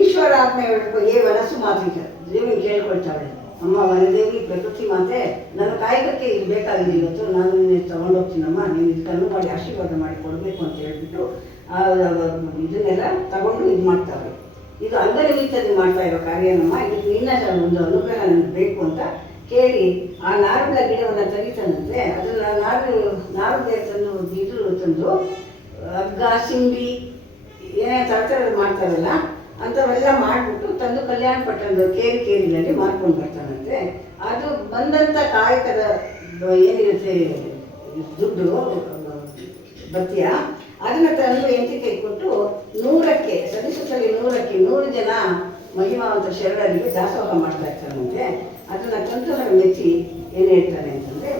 ಈಶ್ವರ ಆಜ್ಞೆ ಹೇಳ್ಕೊ ವನಸ್ಸು ಮಾತಿಕ ದೇವಿ ಕೇಳ್ಕೊಳ್ತಾಳೆ, ಅಮ್ಮ ವನದೇವಿ ಪ್ರಕೃತಿ ಮಾತೆ ನನ್ನ ಕಾಯಕಕ್ಕೆ ಇದು ಬೇಕಾಗಿದೆ, ಇವತ್ತು ನಾನು ತಗೊಂಡೋಗ್ತೀನಮ್ಮ, ನೀನು ಇದು ಕಣ್ಣು ಮಾಡಿ ಆಶೀರ್ವಾದ ಮಾಡಿ ಕೊಡಬೇಕು ಅಂತ ಹೇಳ್ಬಿಟ್ಟು ಇದನ್ನೆಲ್ಲ ತಗೊಂಡು ಇದು ಮಾಡ್ತಾವೆ. ಇದು ಅಂಗನಿಮಿತ್ತದಲ್ಲಿ ಮಾಡ್ತಾ ಇರೋ ಕಾರ್ಯನಮ್ಮ, ಇದಕ್ಕೆ ನಿನ್ನ ಒಂದು ಅನುಗ್ರಹ ನನಗೆ ಬೇಕು ಅಂತ ಕೇಳಿ ಆ ನಾರುಗಳ ಗಿಡವನ್ನು ತೆಗಿತಾನಂತೆ. ಅದನ್ನು ನಾರುಗಳ ತಂದು ಇದು ತಂದು ಹಗ್ಗ ಸಿಂಬಿ ಏನೇ ಥರ ಮಾಡ್ತಾರಲ್ಲ ಅಂಥವೆಲ್ಲ ಮಾಡಿಬಿಟ್ಟು ತಂದು ಕಲ್ಯಾಣ ಪಟ್ಟಣದ ಕೇರಿನಲ್ಲಿ ಮಾರ್ಕೊಂಡು ಬರ್ತಾನಂತೆ. ಅದು ಬಂದಂಥ ಕಾಯಕದ ಏನಿರುತ್ತೆ ದುಡ್ಡು ಭತ್ಯ ಅದನ್ನು ತಂದು ಎಂಟಿಕೆ ಕೊಟ್ಟು 100ಕ್ಕೆ ಸದಿಸುತ್ತಲೇ 100 ಜನ ಮಹಿಮಾವಂತ ಶರಣರಿಗೆ ದಾಸೋಹ ಮಾಡ್ತಾ ಇರ್ತಾನಂತೆ. ಅದನ್ನು ತಂತ್ರವನ್ನು ಮೆಚ್ಚಿ ಏನು ಹೇಳ್ತಾನೆ ಅಂತಂದರೆ,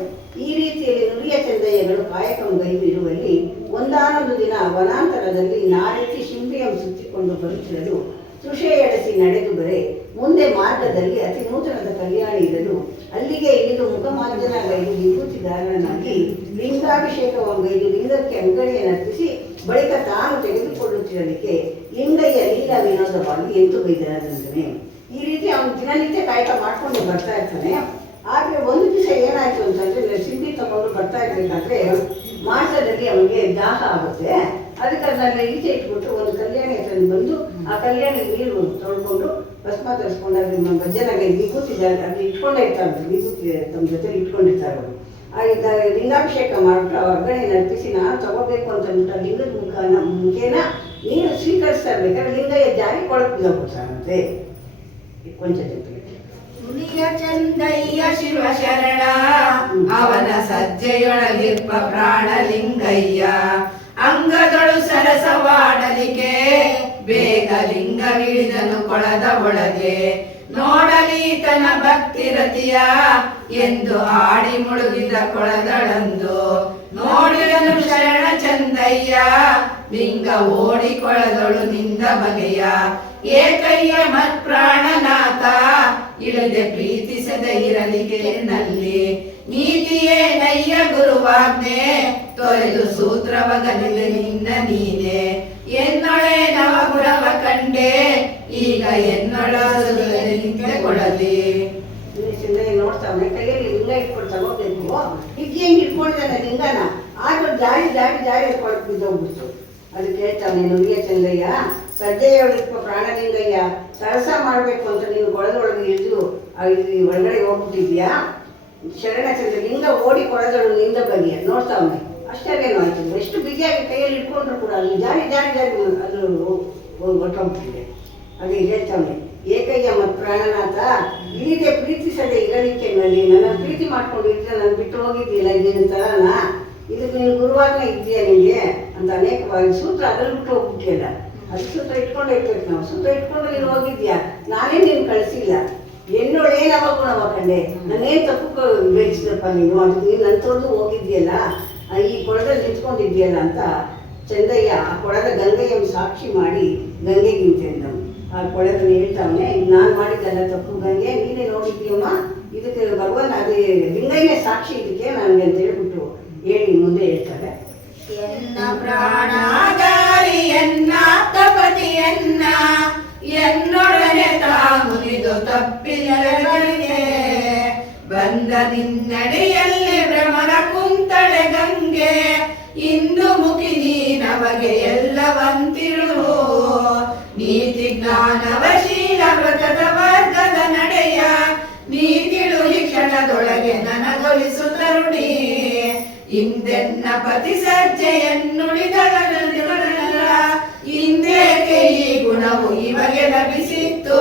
ಈ ರೀತಿಯಲ್ಲಿ ನುಡಿಯ ಚಂದಯ್ಯಗಳು ಕಾಯಕಂಗೈದು ಇರುವಲ್ಲಿ ಒಂದಾನೊಂದು ದಿನ ವನಾಂತರದಲ್ಲಿ ನಾರೆತ್ತಿ ಶಿಂಬಿಯಂ ಸುತ್ತಿಕೊಂಡು ಬರುತ್ತಿರಲು ತೃಷೆಯಡಿಸಿ ನಡೆದು ಬರೆ ಮುಂದೆ ಮಾರ್ಗದಲ್ಲಿ ಅತಿ ನೂತನದ ಕಲ್ಯಾಣಿ ಇರಲು ಅಲ್ಲಿಗೆ ಇಳಿದು ಮುಖಮಾರ್ಜನಗೈದು ವಿಭೂತಿದಾರನಾಗಿ ಲಿಂಗಾಭಿಷೇಕವಂಗೈದು ಲಿಂಗಕ್ಕೆ ಅಂಗಡಿಯನ್ನರ್ಪಿಸಿ ಬಳಿಕ ತಾನು ತೆಗೆದುಕೊಳ್ಳುತ್ತಿರಲಿಕ್ಕೆ ಲಿಂಗಯ್ಯ ಲೀಲಾ ವಿನೋದವಾಗಿ ಎಂತು ಬೈದರಾದಂತಾನೆ. ಈ ರೀತಿ ಅವನು ದಿನನಿತ್ಯ ಕಾಯಕ ಮಾಡ್ಕೊಂಡು ಬರ್ತಾ ಇರ್ತಾನೆ. ಆದರೆ ಒಂದು ದಿವಸ ಏನಾಯಿತು ಅಂತಂದರೆ ಸಿಂಬಿ ತಗೊಂಡು ಬರ್ತಾ ಇರಬೇಕಾದ್ರೆ ಮಾರ್ಗದಲ್ಲಿ ಅವನಿಗೆ ದಾಹ ಆಗುತ್ತೆ. ಅದಕ್ಕೆ ಅದನ್ನ ಈಚೆ ಇಟ್ಬಿಟ್ಟು ಒಂದು ಕಲ್ಯಾಣಿ ಹತ್ರ ಬಂದು ಆ ಕಲ್ಯಾಣಿ ನೀರು ತೊಳ್ಕೊಂಡು ಭಸ್ಮ ತರಿಸ್ಕೊಂಡು ಅದನ್ನ ಭಜನೆಗೆ ವಿಭೂತಿದ್ದಾರೆ ಅದು ಇಟ್ಕೊಂಡೇ ಇರ್ತಾರೆ, ವಿಭೂತಿ ತಮ್ಮ ಜೊತೆ ಇಟ್ಕೊಂಡಿರ್ತಾರೆ ಅವರು. ಆ ಲಿಂಗಾಭಿಷೇಕ ಮಾಡಿಬಿಟ್ಟು ಅವ್ರ ಅಗ್ಗಣೆ ನರ್ಪಿಸಿ ನಾನು ತಗೋಬೇಕು ಅಂತ ಅಂದ್ಬಿಟ್ಟು ಲಿಂಗದ ಮುಖೇನ ನೀರು ಸ್ವೀಕರಿಸ್ತಾ ಇರ್ಬೇಕಾದ್ರೆ ಲಿಂಗಯ್ಯ ಜಾರಿ ಕೊಡ್ತಾನಂತೆ. ಕೊಂಚ ನುಡಿಯ ಚಂದಯ್ಯ ಶಿವ ಶರಣ ಅವನ ಸಜ್ಜೆಯೊಳಗಿರ್ಪ ಪ್ರಾಣಲಿಂಗಯ್ಯ ಅಂಗದೊಳು ಸರಸವಾಡಲಿಕೆ ಬೇಗ ಲಿಂಗವಿಳಿದನು ಕೊಳದ ಒಳಗೆ ನೋಡಲೀತನ ಭಕ್ತಿರತಿಯ ಎಂದು ಹಾಡಿ ಮುಳುಗಿದ ಕೊಳದಳಂದು ನೋಡಿದನು ಶರಣ ಚಂದಯ್ಯ ಲಿಂಗ ಓಡಿ ಕೊಳದೊಳು ನಿಂದ ಬಗೆಯ ಏಕಯ್ಯ ಮತ್ ಪ್ರಾಣನಾಥ ಇಳದೆ ಪ್ರೀತಿಸದೆ ಇರಲಿಗೆ ನಲ್ಲಿ ನೀತಿಯೇ ನಯ್ಯ ಗುರುವಾಜ್ಞೆ ತೊರೆದು ಸೂತ್ರವಗಲಿದೆ ನಿನ್ನ ನೀನೆ ಎನ್ನೊಳೆ ನವಗುಣವ ಕಂಡೆ ಈಗ ಎನ್ನೊಳಗೆ ನಿಂತೆ ಕೊಡಲಿ. ನೋಡ್ತಾವೆ ಕೈಯಲ್ಲಿ ಲಿಂಗ ಇಟ್ಕೊಂಡು ತಗೋಬೇಕು. ಹಿಗ್ಗಿ ಹೆಂಗೆ ಇಟ್ಕೊಂಡಿದ್ದಾನೆ ಲಿಂಗನ, ಆದ್ರೂ ಜಾರಿ ಜಾರಿ ಜಾರಿ ಕೊಳಕ್ ಬಿದ್ದೋಗ್ಬಿಡ್ತು. ಅದಕ್ಕೆ ಹೇಳ್ತಾನೆ ನುಡಿಯ ಚಂದಯ್ಯ ಸಜ್ಜೆಯೊಳಗಿಪ್ಪ ಪ್ರಾಣಲಿಂಗಯ್ಯ ಸರಸ ಮಾಡಬೇಕು ಅಂತ ನೀನು ಕೊಳದೊಳಗೆ ಇಳಿದು ಒಳಗಡೆ ಹೋಗ್ಬಿಟ್ಟಿದ್ಯಾ. ಶರಣ ಚಂದ್ರ ಲಿಂಗ ಓಡಿ ಕೊಳದೊಳು ನಿಂದ ಬಗೆಯ ನೋಡ್ತಾವನೆ. ಅಷ್ಟೇನೇನು ಆಯ್ತು, ಎಷ್ಟು ಬಿಗಿಯಾಗಿ ಕೈಯಲ್ಲಿ ಇಟ್ಕೊಂಡ್ರು ಕೂಡ ಅಲ್ಲಿ ಜಾರಿ ಜಾರಿ ಜಾರಿ ಅದು ಹೊಟ್ಟೋಗ್ಬಿಟ್ಟಿದೆ. ಅದೇ ಹೇಳ್ತಾವನೆ ಏಕಯ್ಯ ಮತ್ತು ಪ್ರಾಣನಾಥ ಇಲ್ಲಿದೆ ಪ್ರೀತಿಸದೆ ಇರಲಿಕ್ಕೆ ನನ್ನ ಪ್ರೀತಿ ಮಾಡ್ಕೊಂಡು ಇದ್ರೆ ನಾನು ಬಿಟ್ಟು ಹೋಗಿದ್ದಿಲ್ಲ ನಿನ್ನ ತರನ, ಇದಕ್ಕೆ ನೀನು ಗುರುವಾಗ್ನೇ ಇದೆಯಾ ನಿಮಗೆ ಅಂತ ಅನೇಕವಾಗಿ ಸೂತ್ರ ಅದ್ರಲ್ಲಿ ಬಿಟ್ಟು ಹೋಗ್ಬಿಟ್ಟಿಯಲ್ಲ. ಅದು ಸೂತ್ರ ಇಟ್ಕೊಂಡು ಇರ್ಬೇಕು ನಾವು. ಸೂತ್ರ ಇಟ್ಕೊಂಡು ನೀನು ಹೋಗಿದ್ಯಾ, ನಾನೇ ನೀನು ಕಳಿಸಿಲ್ಲ. ಎನ್ನೊಳೇನವ ಗುಣವ ಕಂಡೆ, ನಾನೇನು ತಪ್ಪು ಬೆಳೆಸಿದಪ್ಪ ನೀನು, ಅದು ನೀನು ನನ್ನ ತೋರ್ದು ಹೋಗಿದ್ಯಲ್ಲ, ಈ ಕೊಳದಲ್ಲಿ ನಿಂತ್ಕೊಂಡಿದ್ಯಲ್ಲ ಅಂತ ಚಂದಯ್ಯ ಆ ಕೊಳದ ಗಂಗೆಯನ್ನು ಸಾಕ್ಷಿ ಮಾಡಿ ಗಂಗೆಗಿಂತೆಂದವು. ಆ ಕೊಳದಲ್ಲಿ ಹೇಳ್ತಾವನೆ ನಾನು ಮಾಡಿದ್ದಲ್ಲ ತಪ್ಪು ಗಂಗೆ, ನೀನೇ ನೋಡಿದ್ದೀಯಮ್ಮ, ಇದಕ್ಕೆ ಭಗವಾನ್ ಅದೇ ಲಿಂಗಯ್ಯನೇ ಸಾಕ್ಷಿ ಇದಕ್ಕೆ ನನಗೆ ಅಂತ ಹೇಳ್ಬಿಟ್ಟು ಹೇಳಿ ಮುಂದೆ ಹೇಳ್ತಾರೆ. ಎನ್ನ ಪ್ರಾಣಾಧಾರಿ ಎನ್ನ ತಪತಿಯನ್ನ ಎನ್ನೊಡನೆ ತಾಮುನಿದು ತಪ್ಪಿನಗಳಿಗೆ ಬಂದ ನಿನ್ನಡೆಯಲ್ಲಿ ಭ್ರಮರ ಕುಂತಳೆ ಗಂಗೆ ಇಂದು ಮುಖಿ ನೀನವಗೆ ಎಲ್ಲವಂತಿರು ನೀತಿ ಜ್ಞಾನವಶೀಲ ವ್ರತದ ವರ್ಗದ ನಡೆಯ ನೀತಿಳು ಈ ಕ್ಷಣದೊಳಗೆ ನನಗೊಲಿಸುತ್ತರುಡಿ ಇಂದೆನ್ನ ಪತಿ ಸಜ್ಜೆಯನ್ನುಳಿದಳಲ್ಲ ಇಂದೇಕೆ ಈ ಗುಣವು ಇಮಗೆ ಲಭಿಸಿತ್ತು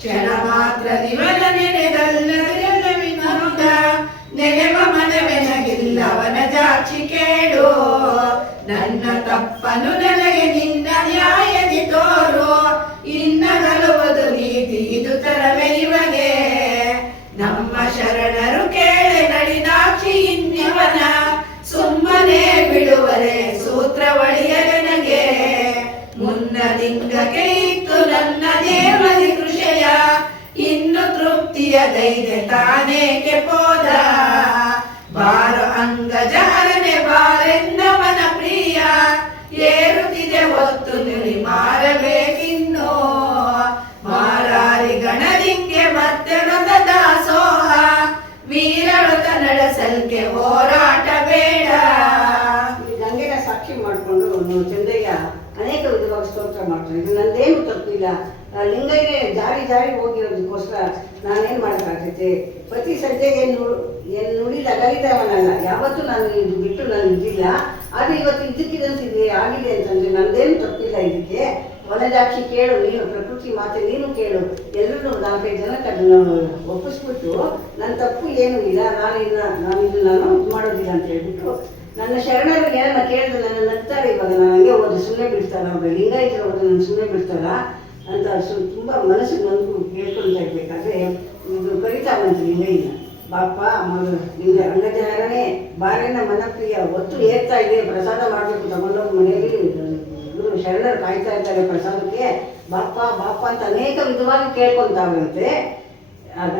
ಕ್ಷಣ ಮಾತ್ರ ನಿವನ ನೆನೆದಲ್ಲ ವಿನೋದ ನೆನೆವ ಮನವೆನಗಿಲ್ಲ ತಪ್ಪನು ನನಗೆ ನಿನ್ನ ನ್ಯಾಯದಿ ತೋರು, ಇನ್ನಗಲುವುದು ನೀತಿ ಇದು ತರವೇ ಇವಗೆ. ನಮ್ಮ ಶರಣರು ಕೇಳೆ ನಳಿನಾಕ್ಷಿ ಇನ್ನವನ, ಸುಮ್ಮನೆ ಬಿಡುವರೆ ಸೂತ್ರ ಒಳಿಯರೆ ನನಗೆ. ಮುನ್ನ ಲಿಂಗಕ್ಕೆ ಇತ್ತು ನನ್ನ ದೇವರಿ ಕೃಷಯ, ಇನ್ನು ತೃಪ್ತಿಯ ಧೈರ್ಯ ತಾನೇಕೆ ಪೋದ. ಬಾರು ಅಂಗಜಹರನೆ ಬಾರೆನ್ನವನ ಪ್ರಿಯ, ಏರುತ್ತಿದೆ ಹೊತ್ತು ನುಡಿ ಮಾರಬೇಕಿನ್ನು. ಮಾರಾರಿ ಗಣಲಿಂಗೆ ಮತ್ತೆ ದಾಸೋಹ, ವೀರವ್ರತ ನಡೆಸಲ್ಕೆ ಹೋರಾಟ ಬೇಡ. ಗಂಗೆನ ಸಾಕ್ಷಿ ಮಾಡಿಕೊಂಡು ಚಂದಯ್ಯ ಅನೇಕ ವಿಧವಾಗಿ ಸ್ತೋತ್ರ ಮಾಡ್ತಾರೆ. ಇದು ನಂದೇನು ತಪ್ಪಿಲ್ಲ, ಲಿಂಗಯ್ಯನೇ ಜಾರಿ ಜಾರಿ ಹೋಗಿರೋದಕ್ಕೋಸ್ಕರ ನಾನೇನು ಮಾಡೋಕ್ಕಾಗ್ತೈತೆ. ಪ್ರತಿ ಸಂಜೆಗೆ ಏನು ನುಡಿದ ಅಗಲಿದವನಲ್ಲ, ಯಾವತ್ತೂ ನಾನು ಇದು ಬಿಟ್ಟು ನಾನು ಇದ್ದಿಲ್ಲ. ಆದರೆ ಇವತ್ತು ಇದ್ದಕ್ಕಿದಂತಿದೆ ಆಗಿದೆ ಅಂತಂದರೆ ನಂದೇನು ತಪ್ಪಿಲ್ಲ. ಇದಕ್ಕೆ ವನಜಾಕ್ಷಿ ಕೇಳು, ನೀನು ಪ್ರಕೃತಿ ಮಾತೆ ನೀನು ಕೇಳು. ಎಲ್ಲರೂ 4-5 ಜನಕ್ಕೆ ಅದನ್ನು ಒಪ್ಪಿಸ್ಬಿಟ್ಟು ನನ್ನ ತಪ್ಪು ಏನೂ ಇಲ್ಲ, ನಾನು ಇದು ಮಾಡೋದಿಲ್ಲ ಅಂತ ಹೇಳ್ಬಿಟ್ಟು ನನ್ನ ಶರಣರಿಗೆ ಏನನ್ನ ಕೇಳಿದ್ರೆ ನನ್ನ ನಗ್ತಾರೆ. ಇವಾಗ ನಾನು ಹಂಗೆ ಹೋದ್ರೆ ಸುಮ್ಮನೆ ಬಿಡ್ತಾರ, ಅವ್ರ ಲಿಂಗಾಯತರು ಹೋದ್ರೆ ನಾನು ಸುಮ್ಮನೆ ಬಿಡ್ತಾರ ಅಂತ ತುಂಬ ಮನಸ್ಸಿಗೆ ನನ್ಗೂ ಕೇಳ್ಕೊಳ್ತಾ ಇರ್ಬೇಕಾದ್ರೆ ಇದು ಕರಿತಾ ಬಂತು ಲಿಂಗಯ್ಯನ. ಬಾಪ ನಿಂಗ ಅಂಗಜಾರನೇ ಬಾರೇನ ಮನಪ್ರಿಯ, ಒತ್ತು ಏರ್ತಾ ಇದೆ, ಪ್ರಸಾದ ಮಾಡಬೇಕು ತಗೊಂಡೋಗಿ ಮನೆಯಲ್ಲಿ ಇವರು ಶರಣರು ಕಾಯ್ತಾ ಇರ್ತಾರೆ ಪ್ರಸಾದಕ್ಕೆ, ಬಾಪ ಬಾಪ ಅಂತ ಅನೇಕ ವಿಧವಾಗಿ ಕೇಳ್ಕೊತಾವಂತೆ. ಆಗ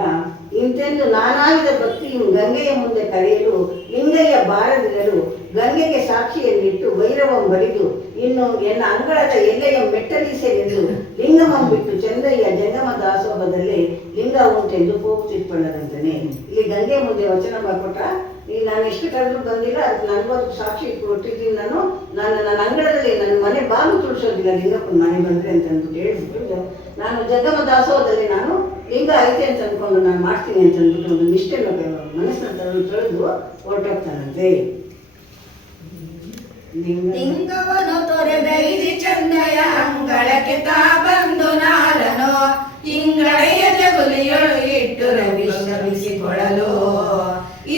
ಇಂತೆಂದು ನಾನಾ ವಿಧ ಭಕ್ತಿಯು ಗಂಗೆಯ ಮುಂದೆ ಕರೆಯಲು, ಲಿಂಗಯ್ಯ ಬಾರದಿರಲು ಗಂಗೆಗೆ ಸಾಕ್ಷಿಯನ್ನಿಟ್ಟು ಭೈರವಂ ಬರಿದು, ಇನ್ನು ಎನ್ನ ಅಂಗಳದ ಎಲ್ಲೆಯ ಮೆಟ್ಟಲೀಸೆನೆಂದು ಲಿಂಗಮಂ ಬಿಟ್ಟು ಚಂದಯ್ಯ ಜಂಗಮ ದಾಸೋಹದಲ್ಲಿ ಲಿಂಗ ಉಂಟೆಂದು ಹೋಗುತ್ತಿಟ್ಕೊಂಡದಂತಾನೆ. ಇಲ್ಲಿ ಗಂಗೆ ಮುಂದೆ ವಚನ ಕೊಟ್ಟ, ಈಗ ನಾನು ಎಷ್ಟು ಕರೆದ್ರು ಬಂದಿಲ್ಲ, ಅದಕ್ಕೆ ನನಗೂ ಸಾಕ್ಷಿ ಕೊಟ್ಟಿದ್ದೀನಿ. ನನ್ನ ಅಂಗಳದಲ್ಲಿ ನನ್ನ ಮನೆ ಬಾಗಿಲು ತುಳಿಸೋದಿಲ್ಲ ಲಿಂಗಪ್ಪನ ಮನೆ ಬಂದರೆ ಅಂತ ಅಂದ್ಬಿಟ್ಟು ಹೇಳ್ಬಿಟ್ಟು, ನಾನು ಜಂಗಮ ದಾಸೋಹದಲ್ಲಿ ನಾನು ಲಿಂಗ ಐತೆ ಅಂತ ಅಂದ್ಕೊಂಡು ನಾನು ಮಾಡ್ತೀನಿ ಅಂತ ಅಂದ್ಬಿಟ್ಟು ಒಂದು ನಿಷ್ಠೆನ ಮನಸ್ಸನ್ನ ತೊಳೆದು ಹೊರಟೋಗ್ತಾನಂತೆ. ಲಿಂಗವನು ತೊರೆದೈದಿ ಚಂದಯ ಅಂಗಳಕ್ಕೆ ತಾ ಬಂದು ನಾರನು, ಇಂಗಳೆಯ ಜಗುಲಿಯೊಳು ಇಟ್ಟು ವಿಶ್ರಮಿಸಿಕೊಳ್ಳಲು.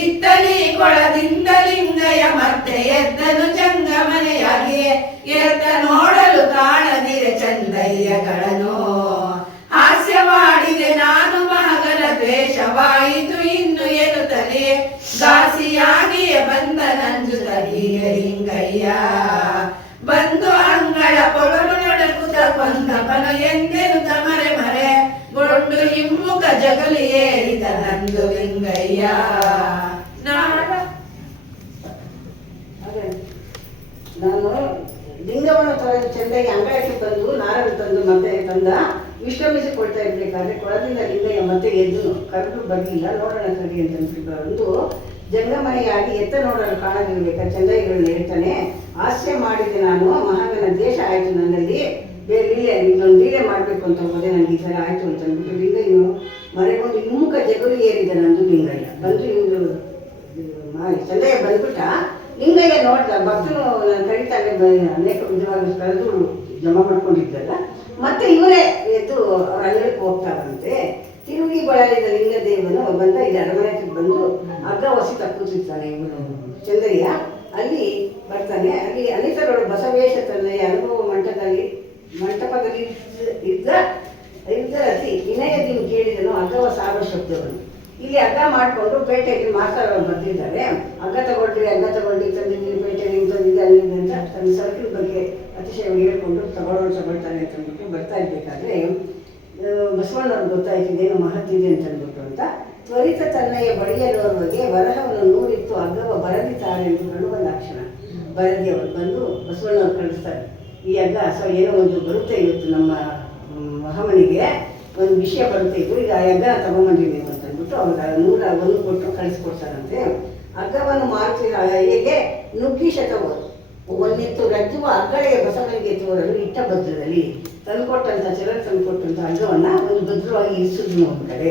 ಇತ್ತಲಿ ಕೊಳದಿಂದ ಲಿಂಗಯ ಮತ್ತೆ ಎದ್ದನು ಜಂಗಮನೆಯಾಗಿ, ಎದ್ದ ನೋಡಲು ಕಾಣದಿರೆ ಚಂದಯ್ಯಗಳನ್ನು. ಹಾಸ್ಯವಾಡಿದೆ ನಾನು ಮಗನ ದ್ವೇಷವಾಯಿತು ಇನ್ನು ಎನ್ನುತ್ತಲೇ, ದಾಸಿಯಾಗಿಯೇ ಬಂದ ನಂಜುತ್ತಲೀಗ ಲಿಂಗಯ್ಯ. ಬಂದು ಅಂಗಳ ಪೊಳಲು ನಡುಕುತ್ತ ಕೊಂದಪನು ಎಂದೆನುತ್ತ ಮರೆ ಮರೆ, ಗೊಂಡು ಹಿಮ್ಮುಖ ಜಗಲಿ ಏರಿದ ನಂದು ಲಿಂಗಯ್ಯ. ನಾನು ಲಿಂಗವನ್ನು ತೊಳೆದು ಚಂದಯ್ಯ ಅಂಗಳಕ್ಕೆ ಬಂದು ನಾರನ್ನು ತಂದು ಮತ್ತೆ ತಂದ ವಿಶ್ರಮಿಸಿಕೊಳ್ತಾ ಇರ್ಬೇಕಾದ್ರೆ ಕೊಳದಿಂದ ಲಿಂಗಯ್ಯ ಮತ್ತೆ ಎದ್ದು ಕರೆದು ಬರಲಿಲ್ಲ. ನೋಡೋಣ ಕರಿ ಅಂತ ಬಂದು ಜಂಗಮನೆಯಾಗಿ ಎತ್ತ ನೋಡಲು ಕಾಣದಿರ್ಬೇಕಾ ಚಂದಯ್ಯಗಳನ್ನ ಹೇಳ್ತಾನೆ. ಹಾಸ್ಯ ಮಾಡಿದೆ ನಾನು, ಮಹಾಗನ ದೇಶ ಆಯಿತು ನನ್ನಲ್ಲಿ, ಬೇರೆ ಲೀಲೆ ಇದೊಂದು ಲೀಲೆ ಮಾಡಬೇಕು ಅಂತ ಹೋದೆ, ನನಗೆ ಈ ಥರ ಆಯಿತು ಅಂತ ಅಂದ್ಬಿಟ್ಟು ಲಿಂಗಯ್ಯನು ಮರೆಗೊಂಡು ಹಿಮ್ಮುಖ ಜಗುಲಿ ಏರಿದ ನಂದು ಲಿಂಗಯ್ಯ. ಬಂದು ಇವರು ಚಂದಯ್ಯ ಬಂದ್ಬಿಟ್ಟ. ಲಿಂಗಯ್ಯ ನೋಡ್ದ, ಭಕ್ತನು ಕರೀತಾನೆ ಅನೇಕ ವಿಧವಾಗಿ ಕರೆದು ಜಮಾ ಮಾಡ್ಕೊಂಡಿದ್ದಲ್ಲ, ಮತ್ತೆ ಇವರೇ ಎದ್ದು ಅವ್ರ ಅಂಗಳಕ್ಕೆ ಹೋಗ್ತಾರಂತೆ. ತಿರುಗಿ ಬಳಲಿದ ಲಿಂಗದೇವನು ಬಂದ ಇಲ್ಲಿ ಅರಮನೆಗೆ ಬಂದು ಹಗ್ಗ ಹೊಸಿ ಕೂತಿರ್ತಾನೆ ಇವನು ಚಂದ್ರಯ್ಯ. ಅಲ್ಲಿ ಬರ್ತಾನೆ. ಅಲ್ಲಿ ಅನೇಕರು ಬಸವೇಶ ತನ್ನಯ್ಯ ಅನುಭವ ಮಂಟಪದಲ್ಲಿ ಇದ್ದ ಅತಿ ವಿನಯದಿಂದ ಕೇಳಿದನು ಹಗ್ಗವ ಸಾರುವ ಶಬ್ದವನ್ನು. ಇಲ್ಲಿ ಹಗ್ಗ ಮಾಡಿಕೊಂಡು ಪೇಟೆಯಲ್ಲಿ ಮಾತಾಡೋರು ಬರ್ತಿದ್ದಾರೆ. ಹಗ್ಗ ತಗೊಳ್ರಿ ತಂದಿದ್ದೀನಿ, ಪೇಟೆಯಲ್ಲಿ ತಂದಿದ್ದೆ ಅಲ್ಲಿದೆ ಅಂತ ತನ್ನ ಸರಕಿನ ಬಗ್ಗೆ ಅತಿಶಯ ಹೇಳ್ಕೊಂಡು ತಗೊಳ್ತಾನೆ ಅಂತ ಅಂದ್ಬಿಟ್ಟು ಬರ್ತಾ ಇರ್ಬೇಕಾದ್ರೆ ಬಸವಣ್ಣವ್ರಿಗೆ ಗೊತ್ತಾಯ್ತು ಇದೇನು ಮಹತ್ತಿದೆ ಅಂತ ಅಂದ್ಬಿಟ್ಟು ಅಂತ. ತ್ವರಿತ ತನ್ನಯ್ಯ ಬಳಿಯಲ್ಲೋರ್ವಗೆ ವರಹವನ್ನು ನೂರಿತ್ತು ಹಗ್ಗವ ಬರದಿದ್ದಾರೆ ಎಂದು ಹೇಳುವ ಲಕ್ಷಣ. ಬರದಿಯವರು ಬಂದು ಬಸವಣ್ಣವ್ರು ಕಳಿಸ್ತಾರೆ. ಈ ಹಗ್ಗ ಏನೋ ಒಂದು ಬರುತ್ತೆ, ಇವತ್ತು ನಮ್ಮ ಮಹಾಮನಿಗೆ ಒಂದು ವಿಷಯ ಬರುತ್ತೆ, ಇದು ಈಗ ಆ ಹಗ್ಗನ ತಗೊಂಬಂದಿದ್ದೀವಿ ಅಂತ ಅಂದ್ಬಿಟ್ಟು ಅವ್ರಿಗೆ 101 ಕೊಟ್ಟು ಕಳಿಸ್ಕೊಡ್ತಾರಂತೆ. ಹಗ್ಗವನ್ನು ಮಾರುತ್ತಿರೋ ಹೇಗೆ ನುಗ್ಗಿ ಶತವು ಒಂದಿತ್ತು ರಜ್ಜುವ ಹಗ್ಗಳೆಯ ಬಸವನಿಗೆ ತೋರಲು ಇಟ್ಟ ಭದ್ರದಲ್ಲಿ ತಂದುಕೊಟ್ಟಂಥ ತಂದುಕೊಟ್ಟಂಥ ಹಗ್ಗವನ್ನು ಒಂದು ಭದ್ರವಾಗಿ ಇರಿಸಿದ್ರು ನೋಡ್ತಾರೆ.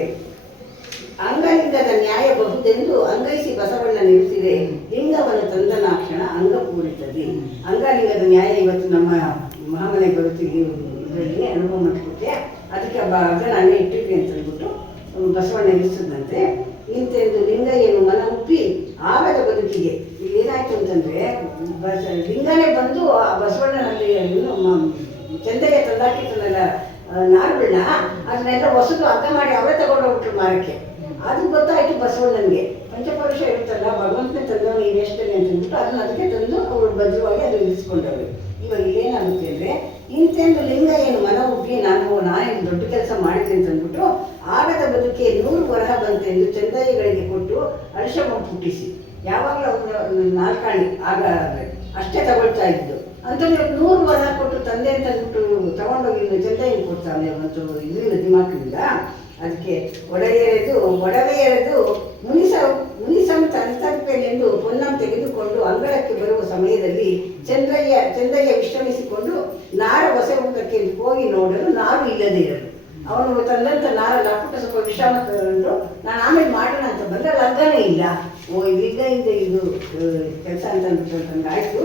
ಅಂಗಲಿಂಗದ ನ್ಯಾಯ ಬಹುದೆಂದು ಅಂಗೈಸಿ ಬಸವಣ್ಣ ನಿಲ್ಲಿಸಿದೆ, ಲಿಂಗವನ್ನು ತಂದನಾಕ್ಷಣ ಅಂಗ ಪೂರಿತದೆ. ಅಂಗಲಿಂಗದ ನ್ಯಾಯ ಇವತ್ತು ನಮ್ಮ ಮಹಾಮನೆಗೆ ಬರುತ್ತೀವಿ, ಇದರಲ್ಲಿ ಅನುಭವ ಮಾಡಿಕೊಟ್ಟೆ, ಅದಕ್ಕೆ ಹಗ್ಗ ನಾನೇ ಇಟ್ಟಿದ್ವಿ ಅಂತ ಅಂದ್ಬಿಟ್ಟು ಬಸವಣ್ಣ ನಿಲ್ಲಿಸಿದಂತೆ. ಇಂತೆಂದು ಲಿಂಗಯ್ಯನು ಮನ ಉಪ್ಪಿ ಆಗದ ಬದುಕಿಗೆ. ಇಲ್ಲಿ ಏನಾಯ್ತು ಅಂತಂದ್ರೆ ಲಿಂಗನೇ ಬಂದು ಆ ಬಸವಣ್ಣನಲ್ಲಿ ಚಂದಗೆ ತಂದಾಕಿತ್ತನಲ್ಲ ನಾರುಗಳನ್ನ ಅದನ್ನೆಲ್ಲ ಹೊಸದು ಅರ್ಧ ಮಾಡಿ ಅವರೇ ತಗೊಂಡೋಗ್ಬಿಟ್ರು ಮಾರಕ್ಕೆ. ಅದು ಗೊತ್ತಾಯ್ತು ಬಸವಣ್ಣನಿಗೆ. ಪಂಚಪುರುಷ ಇರುತ್ತಲ್ಲ, ಭಗವಂತನೇ ತಂದವನು ಈ ವೇಷದಲ್ಲಿ ಅಂತ ಅಂದ್ಬಿಟ್ಟು ಅದನ್ನ ಅದಕ್ಕೆ ತಂದು ಅವರು ಭದ್ರವಾಗಿ ಅದು ಇರಿಸ್ಕೊಂಡವ್ರು. ಇವಾಗ ಏನಾಗುತ್ತೆ ಅಂದರೆ ಇಂತೆಂದು ಲಿಂಗ ಏನು ಮನ ಉಬ್ಬಿ ನಾನೇನು ದೊಡ್ಡ ಕೆಲಸ ಮಾಡಿದೆ ಅಂತಂದ್ಬಿಟ್ಟು ಆಗದ ಬದುಕೆ 100 ವರಹ ಬಂತೆಂದು ಚಂದಯ್ಯಗಳಿಗೆ ಕೊಟ್ಟು ಅರಿಶಮ ಹುಟ್ಟಿಸಿ ಯಾವಾಗಲೂ ಅವ್ರ ನಾಲ್ಕಾಣಿ ಆಗ ಅಷ್ಟೇ ತಗೊಳ್ತಾ ಇದ್ದು ಅಂತಂದ್ರೆ 100 ವರಹ ಕೊಟ್ಟು ತಂದೆ ಅಂತ ಅಂದ್ಬಿಟ್ಟು ತಗೊಂಡೋಗಿ ಚಂದಯ್ಯನ ಕೊಡ್ತಾನೆ ಮತ್ತು ಇದರಿಂದ ದಿಮಾಕಿನಿಂದ. ಅದಕ್ಕೆ ಒಡವೆ ಎರೆದು ಮುನಿಸಂ ಅಂತರ್ಪೆನೆಂದು ಪೊನ್ನಂ ತೆಗೆದುಕೊಂಡು ಅಂಗಳಕ್ಕೆ ಬರುವ ಸಮಯದಲ್ಲಿ ಚಂದ್ರಯ್ಯ ವಿಶ್ರಮಿಸಿಕೊಂಡು ನಾರ ಹೊಸೆ ಹೋಗಿ ನೋಡಲು ನಾರು ಇಲ್ಲದೆ ಇರಲು ಅವನು ತಂದಂಥ ನಾರ ಲಾಪುಟ ಸ್ವಲ್ಪ ವಿಶ್ರಾಮ ತಗೊಂಡು ನಾನು ಆಮೇಲೆ ಮಾಡೋಣ ಅಂತ ಬಂದರೆ ಲಗ್ಗನೇ ಇಲ್ಲ. ಲಿಂಗಯಿಂದ ಇದು ಕೆಲಸ ಅಂತ ಅಂದ್ಬಿಟ್ಟು ಆಯಿತು,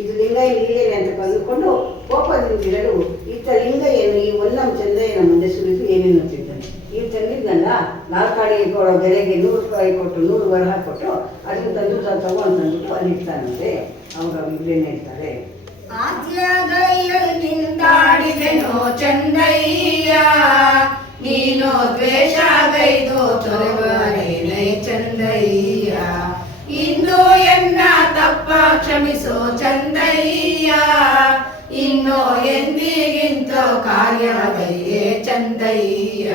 ಇದು ಲಿಂಗಯ್ಯನ ಲೀಲೆನೆ ಅಂತ ಕಂಡುಕೊಂಡು ಕೋಪದಿಂದಿರಲು ಈತ ಲಿಂಗಯ್ಯನು ಈ ಒನ್ನಂ ಚಂದಯ್ಯನ ಮುಂದೆ ಸುರಿದು ಏನೇನು ತಿಂತಾನೆ. ಇವು ತಂದಿದ್ನಲ್ಲ ನಾಲ್ಕಾಡಿ ಕೊಡೋ ಬೆಲೆಗೆ 100 ರೂಪಾಯಿ ಕೊಟ್ಟು 100 ವರಹ ಕೊಟ್ಟು ಅದನ್ನು ತಂದು ತಗೊಂಡು ಅಲ್ಲಿರ್ತಾನಂತೆ. ಅವಾಗ ಇಲ್ಲೇನು ಹೇಳ್ತಾರೆ, ನಿಂದಾಡಿದೆನೋ ಚಂದಯ್ಯ ನೀನು ದ್ವೇಷಗೈದು ತೊರೆವರೇ ಚಂದಯ್ಯ, ಇಂದು ಎನ್ನ ತಪ್ಪ ಕ್ಷಮಿಸೋ ಚಂದಯ್ಯ, ಇನ್ನು ಎಂದಿಗಿಂತೋ ಕಾರ್ಯವದಯ್ಯೇ ಚಂದಯ್ಯ,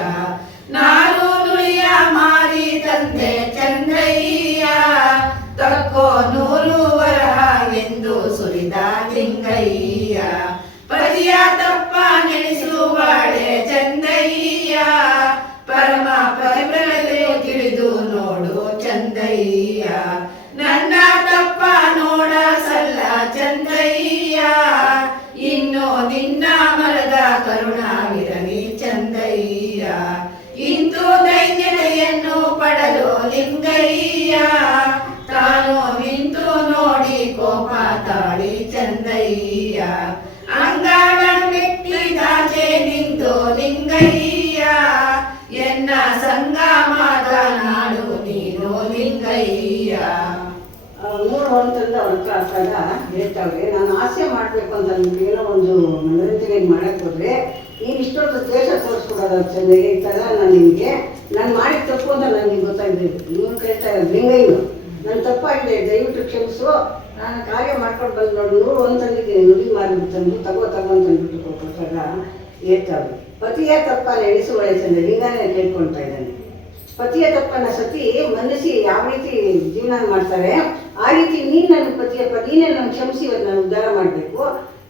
ನಾನು ನುಡಿಯ ಮಾರಿ ತಂದೆ ಚಂದಯ್ಯ, ತಕ್ಕೋ 100 ವರಹ ಎಂದು ಸುರಿದ ಲಿಂಗಯ್ಯ, ಪದಿಯ ತಪ್ಪ ನೆನೆಸುವಾಳೆ ಚಂದಯ್ಯ, ಪರಮ ಪರಿಮಳತೆ ತಿಳಿದು ನೋಡು ಚಂದಯ್ಯ, ನನ್ನ ತಪ್ಪ ನೋಡ ಸಲ್ಲ ಚಂದಯ್ಯ, ಇನ್ನು ನಿನ್ನ ಮರದ ಕರುಣಾವಿರಲಿ ಚಂದಯ್ಯ, ಇಂದು ದೈನ್ಯತೆಯನ್ನು ಪಡಲು ಲಿಂಗಯ್ಯ, ತಾನು ನಿಂತು ನೋಡಿ ಕೋಪ ತಾಳಿ ಚಂದಯ್ಯ, ಅಂಗಾಳ ಮೆಟ್ಟಿದಾಚೆ ನಿಂತು ಲಿಂಗಯ್ಯ, ಎನ್ನ ಸಂಗ ಮಾತನಾಡು ನೀನು ಲಿಂಗಯ್ಯ. 100 ಅಂತಂದು ಅವ್ರ ಹತ್ರ ಹೇಳ್ತಾವ್ರೆ, ನಾನು ಆಸೆ ಮಾಡಬೇಕು ಅಂತ ಅಂದ್ಬಿಟ್ಟು ಏನೋ ಒಂದು ಮನೋರಂಜನೆ ಮಾಡಕ್ಕೆ ಹೋದ್ರೆ ನೀನು ಇಷ್ಟೊಂದು ದ್ವೇಷ ತೋರಿಸ್ಕೊಡೋದು ಚಂದಯ್ಯ, ಈ ಥರ ನಾನು ಮಾಡಿದ ತಪ್ಪು ಅಂತ ನನಗೆ ಗೊತ್ತಾಗಿದೆ. ನೀವು ಕೇಳ್ತಾ ಇರೋದು ಲಿಂಗಯ್ಯನು, ನನ್ನ ತಪ್ಪಾಗಿದೆ ದಯವಿಟ್ಟು ಕ್ಷಮಿಸು, ನಾನು ಕಾರ್ಯ ಮಾಡ್ಕೊಂಡು ಬಂದು ನೋಡಿ 100 ಅಂತಂದಿದ್ದೀನಿ, ನುಡಿ ಮಾರಿಬಿಟ್ಟು ತಗೋ ಅಂತಂದ್ಬಿಟ್ಟು ಪ್ರಕಾರ ಹೇಳ್ತಾವ್ರೆ. ಪತಿಯ ತಪ್ಪ ನೆನೆಸುವಳೆ ಚಂದ ಲಿಂಗನೇ ಕೇಳ್ಕೊಳ್ತಾ ಇದ್ದಾನೆ. ಪತಿಯ ತಪ್ಪನ್ನ ಸತಿ ಮನಸ್ಸಿ ಯಾವ ರೀತಿ ಜೀವನ ಮಾಡ್ತಾರೆ ಆ ರೀತಿ ನೀನು ನನ್ನ ಪತಿಯಪ್ಪ, ನೀನೇ ನನ್ನ ಕ್ಷಮಿಸಿ ಇವತ್ತು ನಾನು ಉದ್ಧಾರ ಮಾಡಬೇಕು,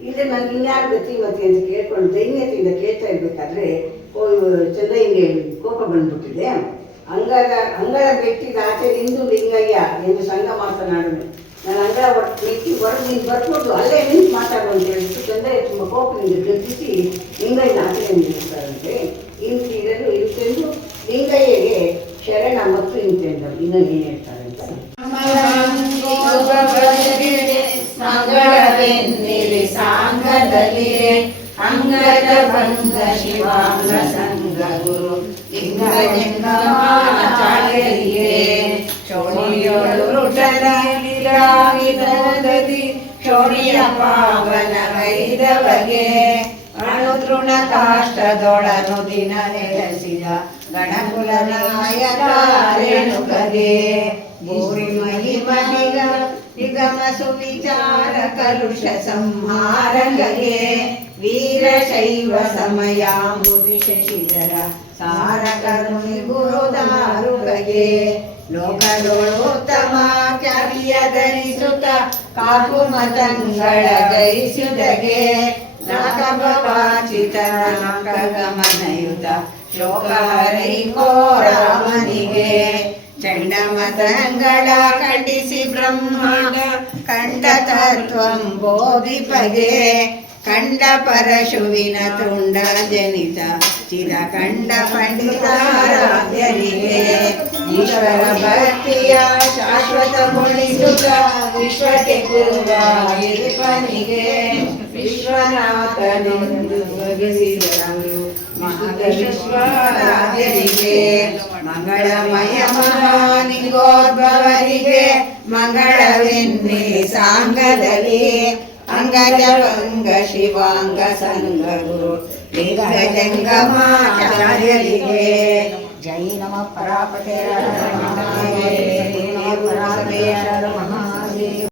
ಇಲ್ಲದೆ ನನಗೆ ಇನ್ಯಾರು ಗತಿ ಮತಿ ಅಂತ ಕೇಳ್ಕೊಂಡು ದೈನ್ಯತೆಯಿಂದ ಕೇಳ್ತಾ ಇರಬೇಕಾದ್ರೆ ಚಂದಯ್ಯನಿಗೆ ಕೋಪ ಬಂದ್ಬಿಟ್ಟಿದೆ. ಅಂಗಳ ಬೆಟ್ಟಿದ ಆಚೆ ನಿಂದು ಲಿಂಗಯ್ಯ ಎಂದು ಸಂಘ ಮಾತನಾಡುವೆ, ನಾನು ಅಂಗಳ ಮೆಟ್ಟಿ ಹೊರಗೆ ನೀನು ಬರ್ಬೋದು ಅಲ್ಲೇ ನಿಂತು ಮಾತಾಡು ಅಂತ ಹೇಳ್ಬಿಟ್ಟು ಚಂದಯ್ಯ ತುಂಬ ಕೋಪದಿಂದ ಗರ್ಜಿಸಿ ಲಿಂಗಯ್ಯನ ಆಚೆ ನಿಲ್ಲಿಸ್ತಾರಂತೆ. ಇಂತಿರಲು ಇರುತ್ತೆಂದು ಲಿಂಗಯ್ಯಗೆ ಶರಣ ಮತ್ತು ಇಂತೆಂದ ಇನ್ನು ಏನು ಹೇಳ್ತಾರೆ ಅಂತ ಸಾಂಗದಲ್ಲಿ ಅಂಗದ ಭಂಗ ಶಿವಾಂಗ ಸಂಗ ಗುರು ಲಿಂಗಲಿಂಗಮಾಚಾರ್ಯರಿಗೆ ಶೋಣಿಯೋಳು ಋಷರಾವಿದದಿ ಶೋಣಿಯ ಪಾವನ ವೈದವಗೆ ಅಣುತೃಣ ಕಾಷ್ಟದೊಳನು ದಿನ ನೆಲೆಸಿದ ಗಣಕುಲ ನಾಯಕ ರೇಣುಕಗೆ ಭೂರಿ ಮಹಿಮನಿಗ ನಿಗಮ ಸುವಿಚಾರ ಕಲುಷ ಸಂಹಾರಗಳಿಗೆ ವೀರಶೈವ ಸಮಯ ಮುದಿ ಶಶಿಧರ ಸಾರ ಕರುಣಿ ಗುರುದಾರುಗಳಿಗೆ ಲೋಕದೋಳೋತ್ತಮ ಖ್ಯಾತಿಯ ಧರಿಸುತ್ತ ಕಾಕು ಮತಂಗಳ ಗೈಸುದಗೆ ನಾಕವಾಚಿತ ಗಮನಯುತ ಶೋಕಹರೈಕೋ ರಾಮನಿಗೆ ಚಂಡಮತಂಗಳ ಖಂಡಿಸಿ ಬ್ರಹ್ಮಾಂಡ ಕಂಡ ತತ್ವಂ ಬೋಧಿಪಗೆ ಕಂಡ ಪರಶುವಿನ ತುಂಡ ಜನಿತ ಚಿರ ಕಂಡ ಪಂಡಿತಾರಾಧ್ಯರಿಗೆ ಈಶ್ವರ ಭಕ್ತಿಯ ಶಾಶ್ವತಗೊಳಿಸುತ್ತ ವಿಶ್ವಕ್ಕೆ ಗುರುವಾಯಿಪನಿಗೆ ವಿಶ್ವನಾಥನೆಂದು ಬಗೆಸಿದರು ಮಹಾವಿಶ್ವರಾಧ್ಯರಿಗೆ ಮಂಗಳಮಯ ಮಹಾಲಿಂಗ ಲಿಂಗೋದ್ಭವರಿಗೆ ಮಂಗಳವೆನ್ನಿ ಸಾಂಗದಲ್ಲಿ ಅಂಗಜ ಭಂಗ ಶಿವಾಂಗ ಸಂಗ ಗುರು ಜಂಗಮಾಚಾರ್ಯರಿಗೆ ಜೈ ನಮ ಪರಾಪತೆ ಪರಾಪತೆ